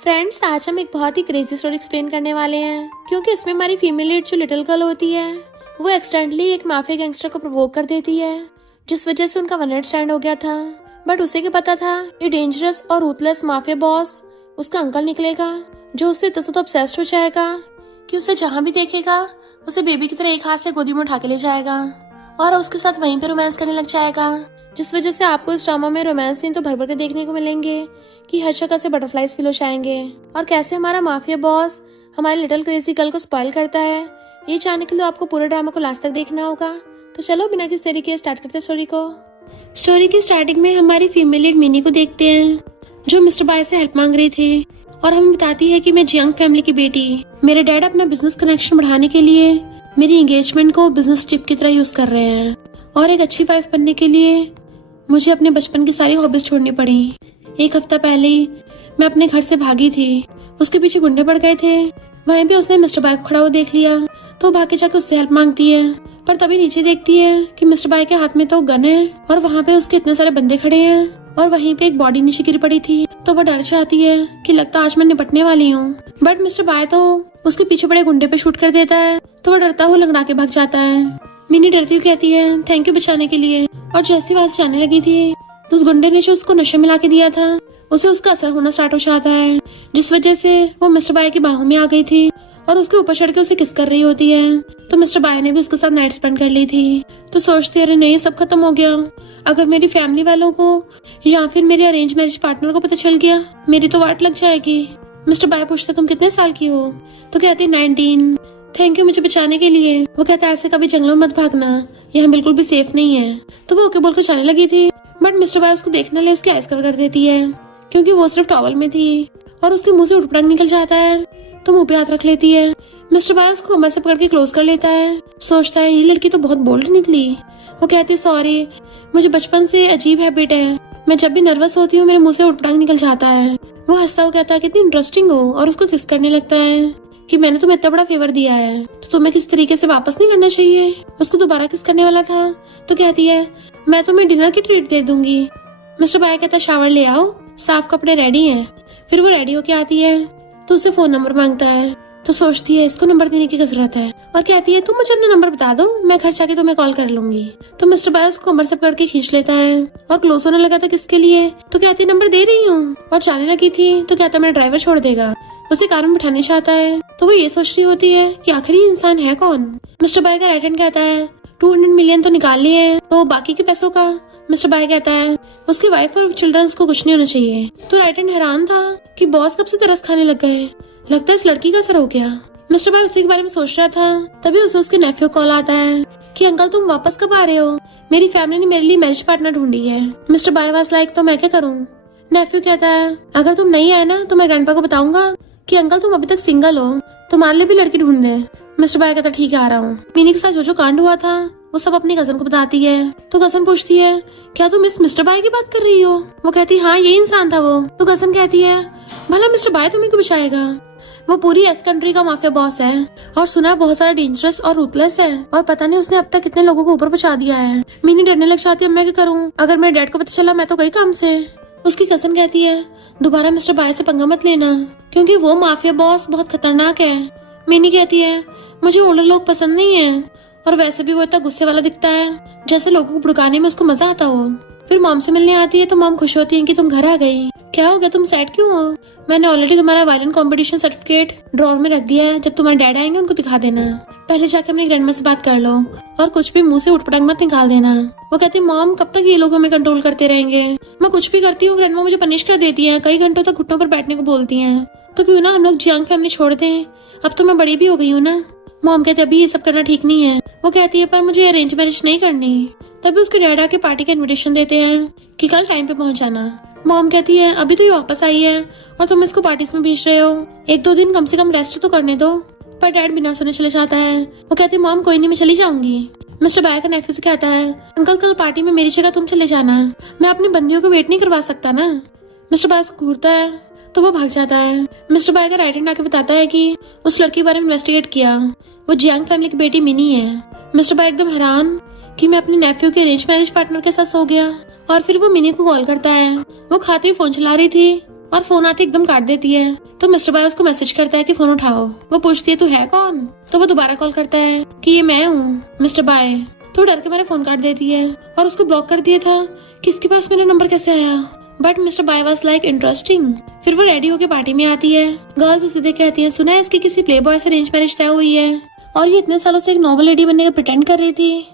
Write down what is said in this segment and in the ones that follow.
Friends, आज हम एक बहुत ही क्रेजी स्टोरी एक्सप्लेन करने वाले हैं, क्योंकि इसमें हमारी फीमेल लीड जो लिटिल गर्ल होती है वो एक्सीडेंटली एक माफिया गैंगस्टर को प्रोवोक कर देती है, जिस वजह से उनका वन नाइट स्टैंड हो गया था। बट उसे क्या पता था ये डेंजरस और रूथलेस माफिया बॉस उसका अंकल निकलेगा, जो उससे इतना तो ऑब्सेस्ड हो जाएगा कि उसे जहाँ भी देखेगा उसे बेबी की तरह एक हाथ से गोदी में उठा के ले जाएगा और उसके साथ वहीं पे रोमांस करने लग जाएगा, जिस वजह से आपको इस ड्रामा में रोमांस सीन तो भर भर के देखने को मिलेंगे कि हर जगह से बटरफ्लाइज फील हो जाएंगे और कैसे हमारा माफिया बॉस हमारी लिटिल क्रेजी गर्ल को स्पॉइल करता है। ये जानने के लिए आपको पूरे ड्रामा को लास्ट तक देखना होगा। तो चलो बिना किसी तरीके स्टार्ट करते हैं स्टोरी को। स्टोरी की स्टार्टिंग में हमारी फीमेल लीड मिनी को देखते हैं, जो मिस्टर बाय से हेल्प मांग रही थी और हमें बताती है कि मैं जियांग फैमिली की बेटी, मेरे डैड अपना बिजनेस कनेक्शन बढ़ाने के लिए मेरी एंगेजमेंट को बिजनेस टिप की तरह यूज कर रहे हैं और एक अच्छी वाइफ बनने के लिए मुझे अपने बचपन की सारी हॉबीज छोड़नी पड़ी। एक हफ्ता पहले ही मैं अपने घर से भागी थी, उसके पीछे गुंडे पड़ गए थे। वहीं पे उसने मिस्टर बाय को खड़ा हुआ देख लिया तो भाग के जाके उससे हेल्प मांगती है, पर तभी नीचे देखती है कि मिस्टर बाय के हाथ में तो गन है और वहाँ पे उसके इतने सारे बंदे खड़े हैं और वहीं पे एक बॉडी नीचे गिर पड़ी थी। तो वो डर जाती है कि लगता आज मैं निपटने वाली हूँ, बट मिस्टर बाय तो उसके पीछे बड़े गुंडे पे शूट कर देता है, तो वो डरता हुआ लंगड़ा के भाग जाता है। मिनी डरती हुई कहती है थैंक यू बचाने के लिए, और जैसी वहां से जाने लगी थी तो उस गुंडे ने जो उसको नशे मिला के दिया था उसे उसका असर होना स्टार्ट हो जाता है, जिस वजह से वो मिस्टर बाय की बाहों में आ गई थी और उसके ऊपर चढ़ के उसे किस कर रही होती है। तो मिस्टर बाय ने भी उसके साथ नाइट स्पेंड कर ली थी। तो सोचती अरे नहीं, सब खत्म हो गया। अगर मेरी फैमिली वालों को या फिर मेरे अरेंज मैरिज पार्टनर को पता चल गया मेरी तो वाट लग जाएगी। मिस्टर बाय पूछता तुम कितने साल की हो? तो कहती 19। थैंक यू मुझे बचाने के लिए। वो कहता है ऐसे कभी जंगलों में मत भागना, यहाँ बिल्कुल भी सेफ नहीं है। तो वो ओके बोलकर जाने लगी थी, बट मिस्टर बाय उसको देखने ले उसकी आइस कवर कर देती है, क्योंकि वो सिर्फ टॉवल में थी और उसके मुंह से उठपटांग निकल जाता है। तो मुंह पे हाथ रख लेती है। मिस्टर बाय उसको कमर से पकड़ के क्लोज कर लेता है। सोचता है ये लड़की तो बहुत बोल्ड निकली। वो कहती सॉरी, मुझे बचपन से अजीब हैबिट है, मैं जब भी नर्वस होती हूँ मेरे मुंह से उठपटांग निकल जाता है। वो हंसता हुआ कहता है कितनी इंटरेस्टिंग हो, और उसको किस करने लगता है कि मैंने तुम्हें इतना बड़ा फेवर दिया है तो तुम्हें किस तरीके से वापस नहीं करना चाहिए। उसको दोबारा किस करने वाला था तो कहती है मैं तुम्हें डिनर की ट्रीट दे दूंगी। मिस्टर बाय कहता शावर ले आओ, साफ कपड़े रेडी हैं। फिर वो रेडी होके आती है तो उससे फोन नंबर मांगता है। तो सोचती है इसको नंबर देने की जरूरत है और कहती है तुम मुझे अपना नंबर बता दो, मैं घर जाके तुम्हें कॉल कर लूंगी। तो मिस्टर बाय उसको कमर से पकड़ के खींच लेता है और क्लोज होने लगा था किसके लिए, तो कहती नंबर दे रही हूँ, और जाने लगी थी तो कहता मेरा ड्राइवर छोड़ देगा, उसे कार में बिठाने चाहता है। तो वो ये सोच रही होती है कि आखिर ये इंसान है कौन। मिस्टर बाय का राइट हैंड कहता है 200 मिलियन तो निकाल लिए हैं, तो बाकी के पैसों का। मिस्टर बाय कहता है उसकी वाइफ और चिल्ड्रंस को कुछ नहीं होना चाहिए। तो राइट हैंड हैरान था कि बॉस कब से तरस खाने लग गए, लगता है इस लड़की का असर हो गया। मिस्टर बाय उसी के बारे में सोच रहा था, तभी उसे उसके नेफ्यू कॉल आता है कि अंकल तुम वापस कब आ रहे हो, मेरी फैमिली ने मेरे लिए मैरिज पार्टनर ढूंढी है। मिस्टर बाय वाज लाइक तो मैं क्या करूँ। नेफ्यू कहता है अगर तुम नहीं आए ना तो मैं ग्रैंडपा को बताऊंगा कि अंकल तुम अभी तक सिंगल हो, तुम्हारे लिए भी लड़की ढूंढ दे। मिस्टर बाय कहता ठीक है आ रहा हूँ। मिनी के साथ जो कांड हुआ था वो सब अपनी कजन को बताती है। तो कजन पूछती है क्या तुम इस मिस्टर बाय की बात कर रही हो? वो कहती हाँ यही इंसान था वो। तो कजन कहती है भला मिस्टर बाय तुम्हें क्यों बचाएगा, वो पूरी एस कंट्री का माफिया बॉस है और सुना बहुत सारा डेंजरस और रूथलेस है, और पता नहीं उसने अब तक कितने लोगों को ऊपर पहुंचा दिया है। मिनी डरने लग जाती है मैं क्या करूँ, अगर मेरे डैड को पता चला मैं तो गई काम से। उसकी कजन कहती है दोबारा मिस्टर बाय से पंगा मत लेना, क्योंकि वो माफिया बॉस बहुत खतरनाक है। मिनी कहती है मुझे ओल्डर लोग पसंद नहीं है, और वैसे भी वो इतना गुस्से वाला दिखता है जैसे लोगों को भड़काने में उसको मजा आता हो। फिर मॉम से मिलने आती है तो मॉम खुश होती है कि तुम घर आ गई। क्या हो गया, तुम सैड क्यों हो? मैंने ऑलरेडी तुम्हारा वायलिन कंपटीशन सर्टिफिकेट ड्रॉर में रख दिया है, जब तुम्हारे डैड आएंगे उनको दिखा देना। पहले जाके अपनी ग्रैंडमा से बात कर लो और कुछ भी मुंह से उठपटांग मत निकाल देना। वो कहती मॉम कब तक ये लोग हमें कंट्रोल करते रहेंगे, मैं कुछ भी करती हूँ ग्रैंडमा मुझे पनिश कर देती है, कई घंटों तक घुटनों पर बैठने को बोलती है। तो क्यों ना हम लोग जियांग फैमिली छोड़ दें, अब तो मैं बड़ी भी हो गई हूँ ना। मॉम कहती अभी ये सब करना ठीक नहीं है। वो कहती है पर मुझे अरेंज मैरिज नहीं करनी। तभी उसके डैड आके पार्टी का इनविटेशन देते हैं कि कल टाइम पे पहुंच जाना। मॉम कहती है अभी तो ये वापस आई है और तुम इसको पार्टीज में भेज रहे हो, 1-2 दिन कम से कम रेस्ट तो करने दो। पर डैड बिना सुने चले जाता है। वो कहती है मॉम कोई नहीं मैं चली जाऊंगी। मिस्टर बाय का नेफ्यू से कहता है अंकल कल पार्टी में मेरी जगह तुम चले जाना, मैं अपनी बंदियों को वेट नहीं करवा सकता ना। मिस्टर बाय उसको घूरता है तो वो भाग जाता है। मिस्टर बाय का राइट हैंड आके बताता है कि उस लड़की के बारे में इन्वेस्टिगेट किया, वो जियांग फैमिली की बेटी मिनी है। मिस्टर बाय एकदम हैरान कि मैं अपने नेफ्यू के अरेंज मैरिज पार्टनर के साथ सो गया। और फिर वो मिनी को कॉल करता है। वो खाते हुए फोन चला रही थी और फोन आते एकदम काट देती है। तो मिस्टर बाय उसको मैसेज करता है कि फोन उठाओ। वो पूछती है तू है कौन? तो वो दोबारा कॉल करता है कि ये मैं हूँ मिस्टर बाय। तो डर के मेरा फोन काट देती है और उसको ब्लॉक कर दिया था कि इसके पास मेरा नंबर कैसे आया। But mister Bye was like interesting. फिर वो रेडी होके पार्टी में आती है। गर्ल्स उसे देख कहती है सुना है इसकी किसी प्ले बॉय से अरेंज मैरिज तय हुई है और ये इतने सालों से एक नॉबल लेडी बनने का प्रिटेंड कर रही थी,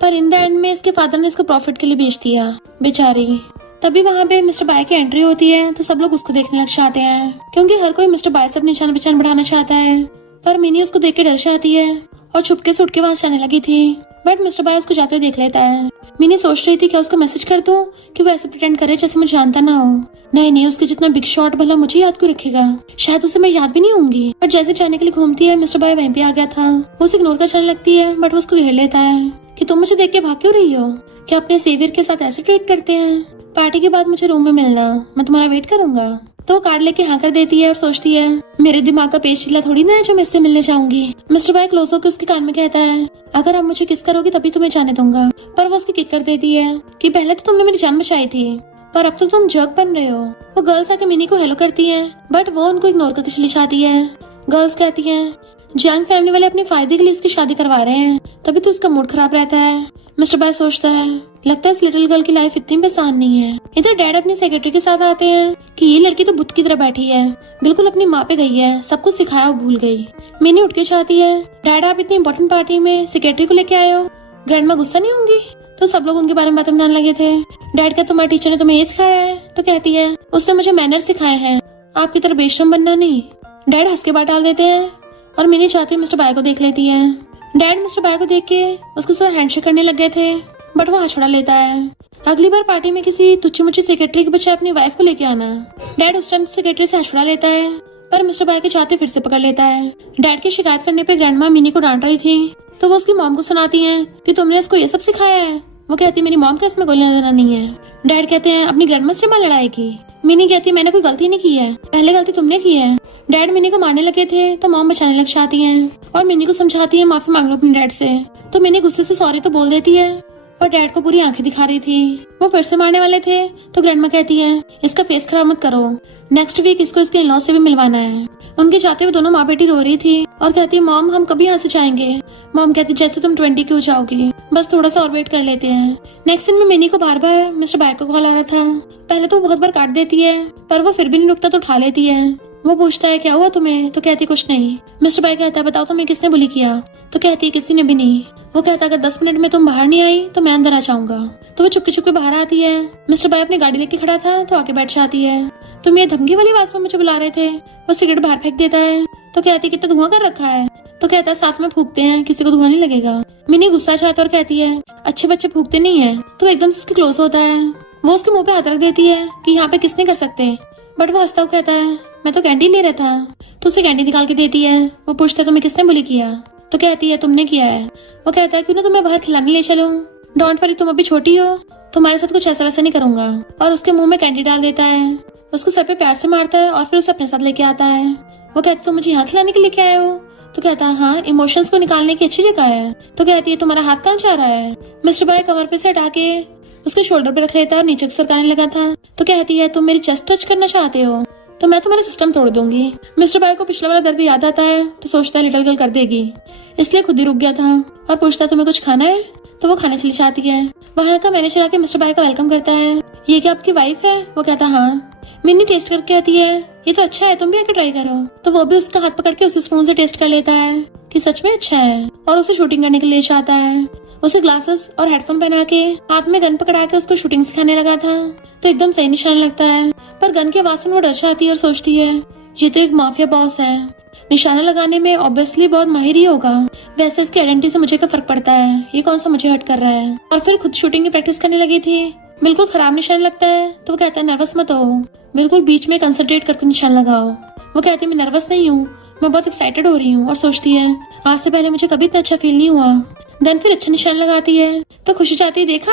पर इन द एंड में इसके फादर ने इसको प्रॉफिट के लिए बेच दिया बेचारी। तभी वहाँ पे मिस्टर बाय की एंट्री होती है तो सब लोग उसको देखने लग जाते हैं क्योंकि हर कोई मिस्टर बाय से अपनी जान पहचान बढ़ाना चाहता है। पर मिनी उसको देख के डर जाती है और छुपके से उठ के वहाँ जाने लगी थी। बट मिस्टर बाय उसको जाते हुए देख लेता है। मिनी सोच रही थी क्या उसको मैसेज कर दूं कि वो ऐसे प्रिटेंड करे जैसे मुझे जानता ना हो। नहीं, उसके जितना बिग शॉट भला मुझे याद क्यों रखेगा, शायद उसे मैं याद भी नहीं होंगी। बट जैसे जाने के लिए घूमती है मिस्टर बाय वहीं पे आ गया था। वो उसे इग्नोर कर चलने लगती है बट वो उसको घेर लेता है कि तुम मुझे देख के भाग क्यों रही हो, क्या अपने सेवियर के साथ ऐसे ट्रीट करते हैं। पार्टी के बाद मुझे रूम में मिलना, मैं तुम्हारा वेट करूंगा। तो वो कार्ड लेके हाँ कर देती है और सोचती है मेरे दिमाग का पेच चिल्ला थोड़ी ना है जो मैं इससे मिलने जाऊंगी। मिस्टर बाय क्लोज होकर उसके कान में कहता है अगर आप मुझे किस करोगे तभी तुम्हें जाने दूंगा। पर वो उसकी किक कर देती है कि पहले तो तुमने मेरी जान बचाई थी पर अब तो तुम जर्क बन रहे हो। वो गर्ल्स आके मिनी को हेलो करती है बट वो उनको इग्नोर करके चली जाती है। गर्ल्स कहती है जंग फैमिली वाले अपने फायदे के लिए इसकी शादी करवा रहे हैं तभी तो उसका मूड खराब रहता है। मिस्टर बाय सोचता है लगता है इस लिटिल गर्ल की लाइफ इतनी भी आसान नहीं है। इधर डैड अपनी सेक्रेटरी के साथ आते हैं कि ये लड़की तो बुत की तरह बैठी है, बिल्कुल अपनी माँ पे गई है, सब कुछ सिखाया और भूल गई। मिनी उठ के चाहती है डैड आप इतनी इंपॉर्टेंट पार्टी में सेक्रेटरी को लेके आए हो, ग्रैंडमा गुस्सा नहीं होंगी। तो सब लोग उनके बारे में बातें बनाने लगे थे। डैड का तुम्हारे टीचर ने तुम्हें ये सिखाया है? तो कहती है उसने मुझे मैनर सिखाए हैं, आपकी तरह बेशरम बनना नहीं। डैड हंस के बात डाल देते हैं और मिनी चाहती है मिस्टर बाय को देख लेती है। डैड मिस्टर बाय को देख के उसके साथ हैंडशेक करने लग गए थे बट वो हाथ छुड़ा लेता है। अगली बार पार्टी में किसी तुच्ची मुच्ची सेक्रेटरी के बच्चे अपनी वाइफ को लेके आना। डैड उस टाइम सेक्रेटरी से हाथ छुड़ा लेता है पर मिस्टर बाय के चाहते फिर से पकड़ लेता है। डैड की शिकायत करने पे ग्रैंडमा मिनी को डांट रही थी तो वो उसकी मॉम को सुनाती है कि तुमने इसको ये सब सिखाया है। वो कहती है मेरी मॉम का इसमें गोलियां देना नहीं है। डैड कहते हैं अपनी ग्रैंडमा से मां लड़ाई की। मिनी कहती है मैंने कोई गलती नहीं की है, पहले गलती तुमने की है। डैड मिनी को मारने लगे थे तो मॉम बचाने लग जाती है और मिनी को समझाती है माफी मांग लो अपने डैड से। तो मिनी गुस्से से सॉरी तो बोल देती है पर डैड को पूरी आंखें दिखा रही थी। वो फिर से मारने वाले थे तो ग्रैंडमा कहती है इसका फेस खराब मत करो, नेक्स्ट वीक इसको इसके इन-लॉ से भी मिलवाना है। उनके जाते हुए दोनों माँ बेटी रो रही थी और कहती है मॉम हम कभी यहाँ से जाएंगे। मॉम कहती जैसे तुम 20 की हो जाओगी, बस थोड़ा सा और वेट कर लेते हैं। नेक्स्ट दिन में मिनी को बार बार मिस्टर बाय का कॉल आ रहा था। पहले तो वो बहुत बार काट देती है पर वो फिर भी नहीं रुकता तो उठा लेती है। वो पूछता है क्या हुआ तुम्हें? तो कहती कुछ नहीं। मिस्टर बाय कहता है बताओ तुम्हें किसने बुली किया? तो कहती है किसी ने भी नहीं। वो कहता है अगर 10 मिनट में तुम बाहर नहीं आई तो मैं अंदर आ जाऊंगा। तो वो चुपके चुपके बाहर आती है। मिस्टर बाय अपनी गाड़ी लेके खड़ा था तो आके बैठ जाती है। तुम ये धमकी वाली आवाज में मुझे बुला रहे थे? वो सिगरेट बाहर फेंक देता है तो कहती है कितना धुआं कर रखा है? तो कहता है साथ में फूकते हैं, किसी को धुआं नहीं लगेगा। मिनी गुस्सा चाहता और कहती है अच्छे बच्चे फूकते नहीं है। तो एकदम से उसके क्लोज होता है। वो उसके मुंह पे हाथ रख देती है कि यहाँ पे किसने कर सकते, बट वो हंसता हुआ कहता है मैं तो कैंडी ले रहा था। तो उसे कैंडी निकाल के देती है। वो पूछता है तुम्हें किसने बुली किया? तो कहती है तुमने किया है। वो कहता है क्यों ना तुम्हें बाहर खिलाने ले चलो, डोंट वरी तुम अभी छोटी हो, तुम्हारे साथ कुछ ऐसा वैसा नहीं करूंगा। और उसके मुंह में कैंडी डाल देता है, उसको सर पे प्यार से मारता है और फिर उसे अपने साथ लेके आता है। वो कहती है तुम मुझे यहाँ खिलाने के लिए क्या आए हो? तो कहता है हाँ इमोशंस को निकालने की अच्छी जगह है। तो कहती है तुम्हारा हाथ कहाँ जा रहा है? मिस्टर बाय कमर पे से हटा के उसके शोल्डर पे रख लेता है और नीचे सरकाने लगा था। तो कहती है तुम मेरी चेस्ट टच करना चाहते हो तो मैं तुम्हारा सिस्टम तोड़ दूंगी। मिस्टर बाय को पिछला वाला दर्द याद आता है तो सोचता है लिटिल गर्ल कर देगी, इसलिए खुद ही रुक गया था और पूछता है तुम्हें कुछ खाना है? तो वो खाने चली जाती है। वहाँ का मैनेजर आके मिस्टर बाय का वेलकम करता है। ये क्या आपकी वाइफ है? वो कहता है हाँ। मिनी टेस्ट करके कहती है ये तो अच्छा है, तुम भी आके ट्राई करो। तो वो भी उसका हाथ पकड़ के उसे स्पून से टेस्ट कर लेता है कि सच में अच्छा है और उसे शूटिंग करने के लिए जाता है। उसे ग्लासेस और हेडफोन पहना के हाथ में गन पकड़ा के उसको शूटिंग सिखाने लगा था। तो एकदम सही निशान लगता है पर गन की आवाज से वो डर जाती है और सोचती है ये तो एक माफिया बॉस है, निशाना लगाने में ऑब्वियसली बहुत माहिर ही होगा, वैसे इसकी आइडेंटिटी से मुझे क्या फर्क पड़ता है, ये कौन सा मुझे हर्ट कर रहा है। और फिर खुद शूटिंग की प्रैक्टिस करने लगी थी। बिल्कुल खराब निशान लगता है तो वो कहता है नर्वस मत हो, बिल्कुल बीच में कंसंट्रेट करके निशान लगाओ। वो कहती है मैं नर्वस नहीं हूँ, मैं बहुत एक्साइटेड हो रही हूँ। और सोचती है आज से पहले मुझे कभी इतना अच्छा फील नहीं हुआ। देन फिर अच्छा निशान लगाती है तो खुशी चाहती है देखा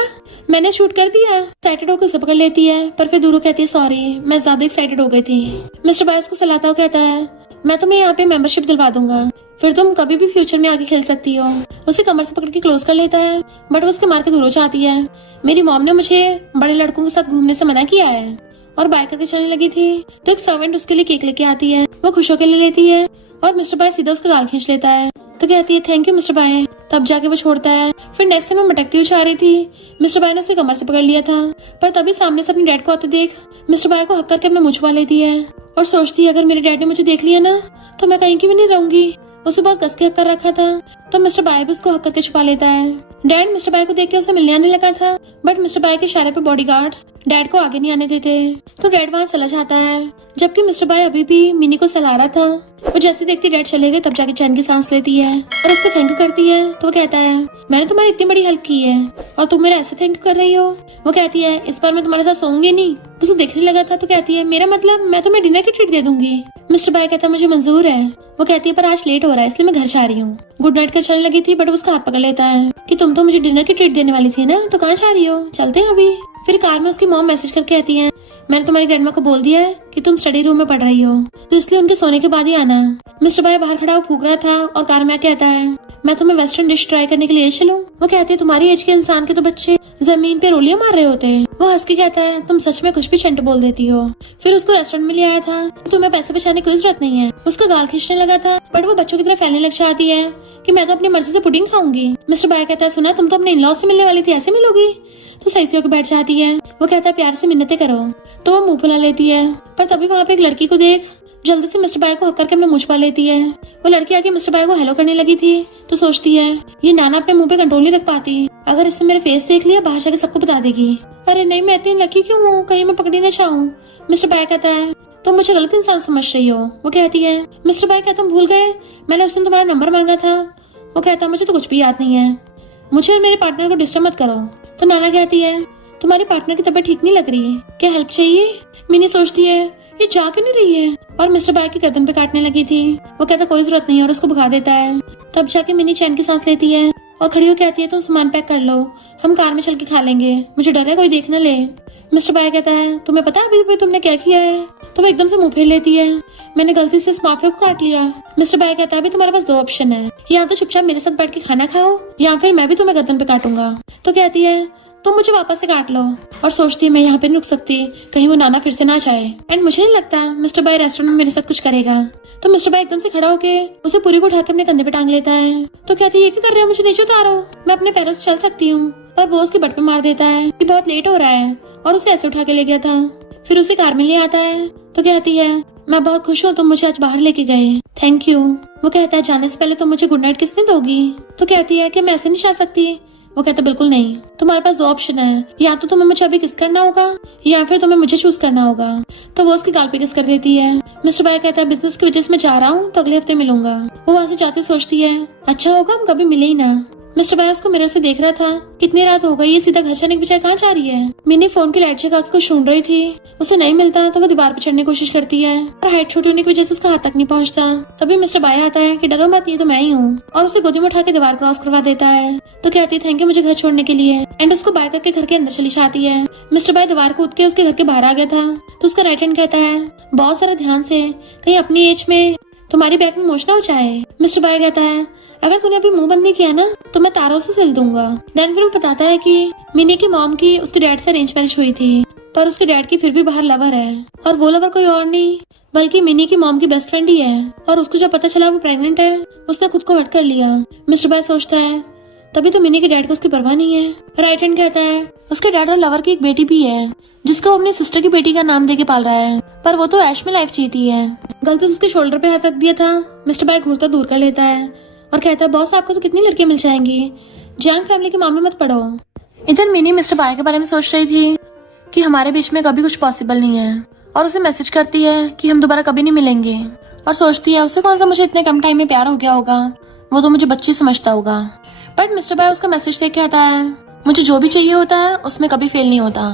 मैंने शूट कर दिया। एक्साइटेड होकर उसे पकड़ लेती है पर फिर दूरों कहती है सॉरी मैं ज्यादा एक्साइटेड हो गई थी। मिस्टर बाय उसको सलाहता हुआ कहता है मैं तुम्हें यहाँ पे मेंबरशिप दिलवा दूंगा, फिर तुम कभी भी फ्यूचर में आगे खेल सकती हो। उसे कमर से पकड़ के क्लोज कर लेता है बट वो उसके मार के दूर हो जाती है। मेरी मॉम ने मुझे बड़े लड़कों के साथ घूमने से मना किया है और बाय करके चलने लगी थी तो एक सर्वेंट उसके लिए केक लेके आती है। वो खुश होकर ले लेती है और मिस्टर बाय सीधा उसका गाल खींच लेता है। तो कहती है थैंक यू मिस्टर बाय। तब जाके वो छोड़ता है। फिर नेक्स्ट टाइम वो मटकती हुई जा रही थी। मिस्टर बाय ने उसे कमर से पकड़ लिया था, पर तभी सामने से अपने डैड को आते देख मिस्टर बाय को हक करके अपना मुंह छुपा लेती है और सोचती है अगर मेरे डैड ने मुझे देख लिया ना तो मैं कहीं की भी नहीं रहूंगी। उसे बहुत कस के हक कर रखा था तो मिस्टर बाय भी उसको हक करके छुपा लेता है। डैड मिस्टर बाय को देख के उसे मिलने आने लगा था, बट मिस्टर बाय के इशारे पे बॉडीगार्ड्स डैड को आगे नहीं आने देते तो डैड वहाँ चला जाता है, जबकि मिस्टर बाय अभी भी मिनी को सहला रहा था। वो जैसे देखती डैड चले गए तब जाके चैन की सांस लेती है और उसको थैंक यू करती है। तो वो कहता है मैंने तुम्हारी इतनी बड़ी हेल्प की है और तुम मेरा ऐसे थैंक यू कर रही हो। वो कहती है इस बार मैं तुम्हारे साथ सोऊंगी नहीं। उसे देखने लगा था तो कहती है मेरा मतलब मैं तुम्हें डिनर की ट्रीट दे दूंगी। मिस्टर बाय कहता है मुझे मंजूर है। वो कहती है पर आज लेट हो रहा है इसलिए मैं घर जा रही हूँ। गुड नाइट कर चलने लगी थी बट उसका हाथ पकड़ लेता है कि तुम तो मुझे डिनर की ट्रीट देने वाली थी ना, तो कहाँ जा रही हो, चलते हैं अभी। फिर कार में उसकी मॉम मैसेज करके आती है मैंने तुम्हारी ग्रैंडमा को बोल दिया है कि तुम स्टडी रूम में पढ़ रही हो तो इसलिए उनके सोने के बाद ही आना। मिस्टर बाय बाहर खड़ा फूक रहा था और कार में कहता है मैं तुम्हें वेस्टर्न डिश ट्राई करने के लिए चलूं। वो कहती है तुम्हारी एज के इंसान के तो बच्चे जमीन पे रोलियां मार रहे होते हैं। वो हंस के कहता है तुम सच में कुछ भी चंट बोल देती हो। फिर उसको रेस्टोरेंट में ले आया था तो तुम्हें पैसे बचाने की जरूरत नहीं है। उसका गाल खींचने लगा था बट वो बच्चों की तरह फैलने लग जाती है कि मैं तो अपनी मर्जी से पुडिंग खाऊंगी। मिस्टर बाय कहता है सुना तुम तो अपने इन-लॉ से मिलने वाली थी, ऐसे मिलोगी। तो सही से होकर बैठ जाती है। वो कहता है प्यार से मिन्नतें करो तो वो मुंह फुला लेती है, पर तभी वहाँ पे एक लड़की को देख जल्दी से मिस्टर बाय को हक करके अपने मुंह छुपा लेती है। वो लड़की आके मिस्टर बाय को हेलो करने लगी थी तो सोचती है ये नाना अपने मुंह पे कंट्रोल नहीं रख पाती, अगर इसने मेरे फेस देख लिया बाहर जाके सबको बता देगी। अरे नहीं मैं इतनी लकी क्यों हूँ, कहीं मैं पकड़ी न जाऊँ। मिस्टर बाय कहता है तुम मुझे गलत इंसान समझ रही हो। वो कहती है मिस्टर बाय क्या तुम भूल गए मैंने उस दिन तुम्हारा नंबर मांगा था। वो कहता है मुझे तो कुछ भी याद नहीं है, मुझे और मेरे पार्टनर को डिस्टर्ब मत करो। तो नाना कहती है तुम्हारी पार्टनर की तबीयत ठीक नहीं लग रही है, क्या हेल्प चाहिए। मिनी सोचती है ये जा क्यों नहीं रही है और मिस्टर बाय की गर्दन पे काटने लगी थी। वो कहता कोई जरूरत नहीं है और उसको भगा देता है। तब जाके मिनी चैन की सांस लेती है और खड़ी होकर कहती है तुम सामान पैक कर लो, हम कार में चल के खा लेंगे, मुझे डर है कोई देख न ले। मिस्टर बाय कहता है तुम्हें पता है अभी तुमने क्या किया है। तो वो एकदम से मुंह फेर लेती है मैंने गलती से इस माफिया को काट लिया। मिस्टर बाय कहता है अभी तुम्हारे पास दो ऑप्शन है, या तो चुपचाप मेरे साथ बैठ के खाना खाओ या फिर मैं भी तुम्हें गर्दन पे काटूंगा। तो कहती है तुम मुझे वापस से काट लो और सोचती है मैं यहाँ पे नहीं रुक सकती, कहीं वो नाना फिर से ना चाहे। एंड मुझे नहीं लगता मिस्टर बाय रेस्टोरेंट में मेरे साथ कुछ करेगा। तो मिस्टर बाय एकदम से खड़ा होके उसे पूरी को उठाकर अपने कंधे पे टांग लेता है। तो कहती है ये क्या कर रहे हो, मुझे नीचे उतारो, मैं अपने पैरों से चल सकती हूँ। पर वो उसकी बट पे मार देता है कि बहुत लेट हो रहा है और उसे ऐसे उठा के ले गया था। फिर उसे कार में ले आता है तो कहती है मैं बहुत खुश हूँ तुम मुझे आज बाहर लेके गए, थैंक यू। वो कहता है जाने से पहले तुम मुझे गुड नाइट किसने दोगी। तो कहती है कि मैं ऐसे नहीं जा सकती। वो कहता बिल्कुल नहीं, तुम्हारे पास दो ऑप्शन है, या तो तुम्हें मुझे अभी किस करना होगा या फिर तुम्हें मुझे चूज करना होगा। तो वो उसकी गाल पे किस कर देती है। मिस्टर बाय कहता है बिजनेस की वजह से मैं जा रहा हूँ तो अगले हफ्ते मिलूंगा। वो वहाँ से जाती सोचती है अच्छा होगा हम कभी मिले ही ना। मिस्टर बाय उसको मिरर से देख रहा था कितनी रात हो गई, ये सीधा घर जाने के बजाय कहाँ जा रही है। मिनी फोन की लाइट जगा के कुछ ढूंढ रही थी, उसे नहीं मिलता तो वो दीवार पर चढ़ने की कोशिश करती है और हाइट छोटी होने की वजह से उसका हाथ तक नहीं पहुंचता। तभी मिस्टर बाय आता है कि डरो मत ये तो मैं ही हूँ और उसे गोदी में उठा के दीवार क्रॉस करवा देता है। तो कहती है थैंक यू मुझे घर छोड़ने के लिए एंड उसको बाय करके घर के अंदर चली जाती है। मिस्टर बाय दीवार कूद के उसके घर के बाहर आ गया था तो उसका राइट हैंड कहता है बहुत सारा ध्यान से, कहीं अपनी एज में तुम्हारी बैग में मोच ना हो जाए। मिस्टर बाय कहता है अगर तूने अभी मुंह बंद नहीं किया ना तो मैं तारों से सिल दूंगा। देन फिर वो बताता है कि मिनी की मॉम की उसके डैड से अरेंज मैरिज हुई थी, पर उसके डैड की फिर भी बाहर लवर है और वो लवर कोई और नहीं बल्कि मिनी की मॉम की बेस्ट फ्रेंड ही है। और उसको जब पता चला वो प्रेग्नेंट है उसने खुद को हट कर लिया। मिस्टर बाय सोचता है तभी तो मिनी के डैड को उसकी परवाह नहीं है। राइट हैंड कहता है उसके डैड और लवर की एक बेटी भी है जिसको वो अपनी सिस्टर की बेटी का नाम देके पाल रहा है, पर वो तो ऐश में लाइफ जीती है। गलती से उसके शोल्डर पे हाथ रख दिया था। मिस्टर बाय घूरता दूर कर लेता है और कहता है बॉस आपको तो कितनी लड़कियां मिल जाएंगी, जैंग फैमिली के मामले मत पड़ो। इधर मिनी मिस्टर बाय के बारे में सोच रही थी कि हमारे बीच में कभी कुछ पॉसिबल नहीं है और उसे मैसेज करती है कि हम दोबारा कभी नहीं मिलेंगे और सोचती है उससे कौन सा मुझे इतने कम टाइम में प्यार हो गया होगा, वो तो मुझे बच्ची समझता होगा। बट मिस्टर बाय उसका मैसेज देख के आता है मुझे जो भी चाहिए होता है उसमें कभी फेल नहीं होता।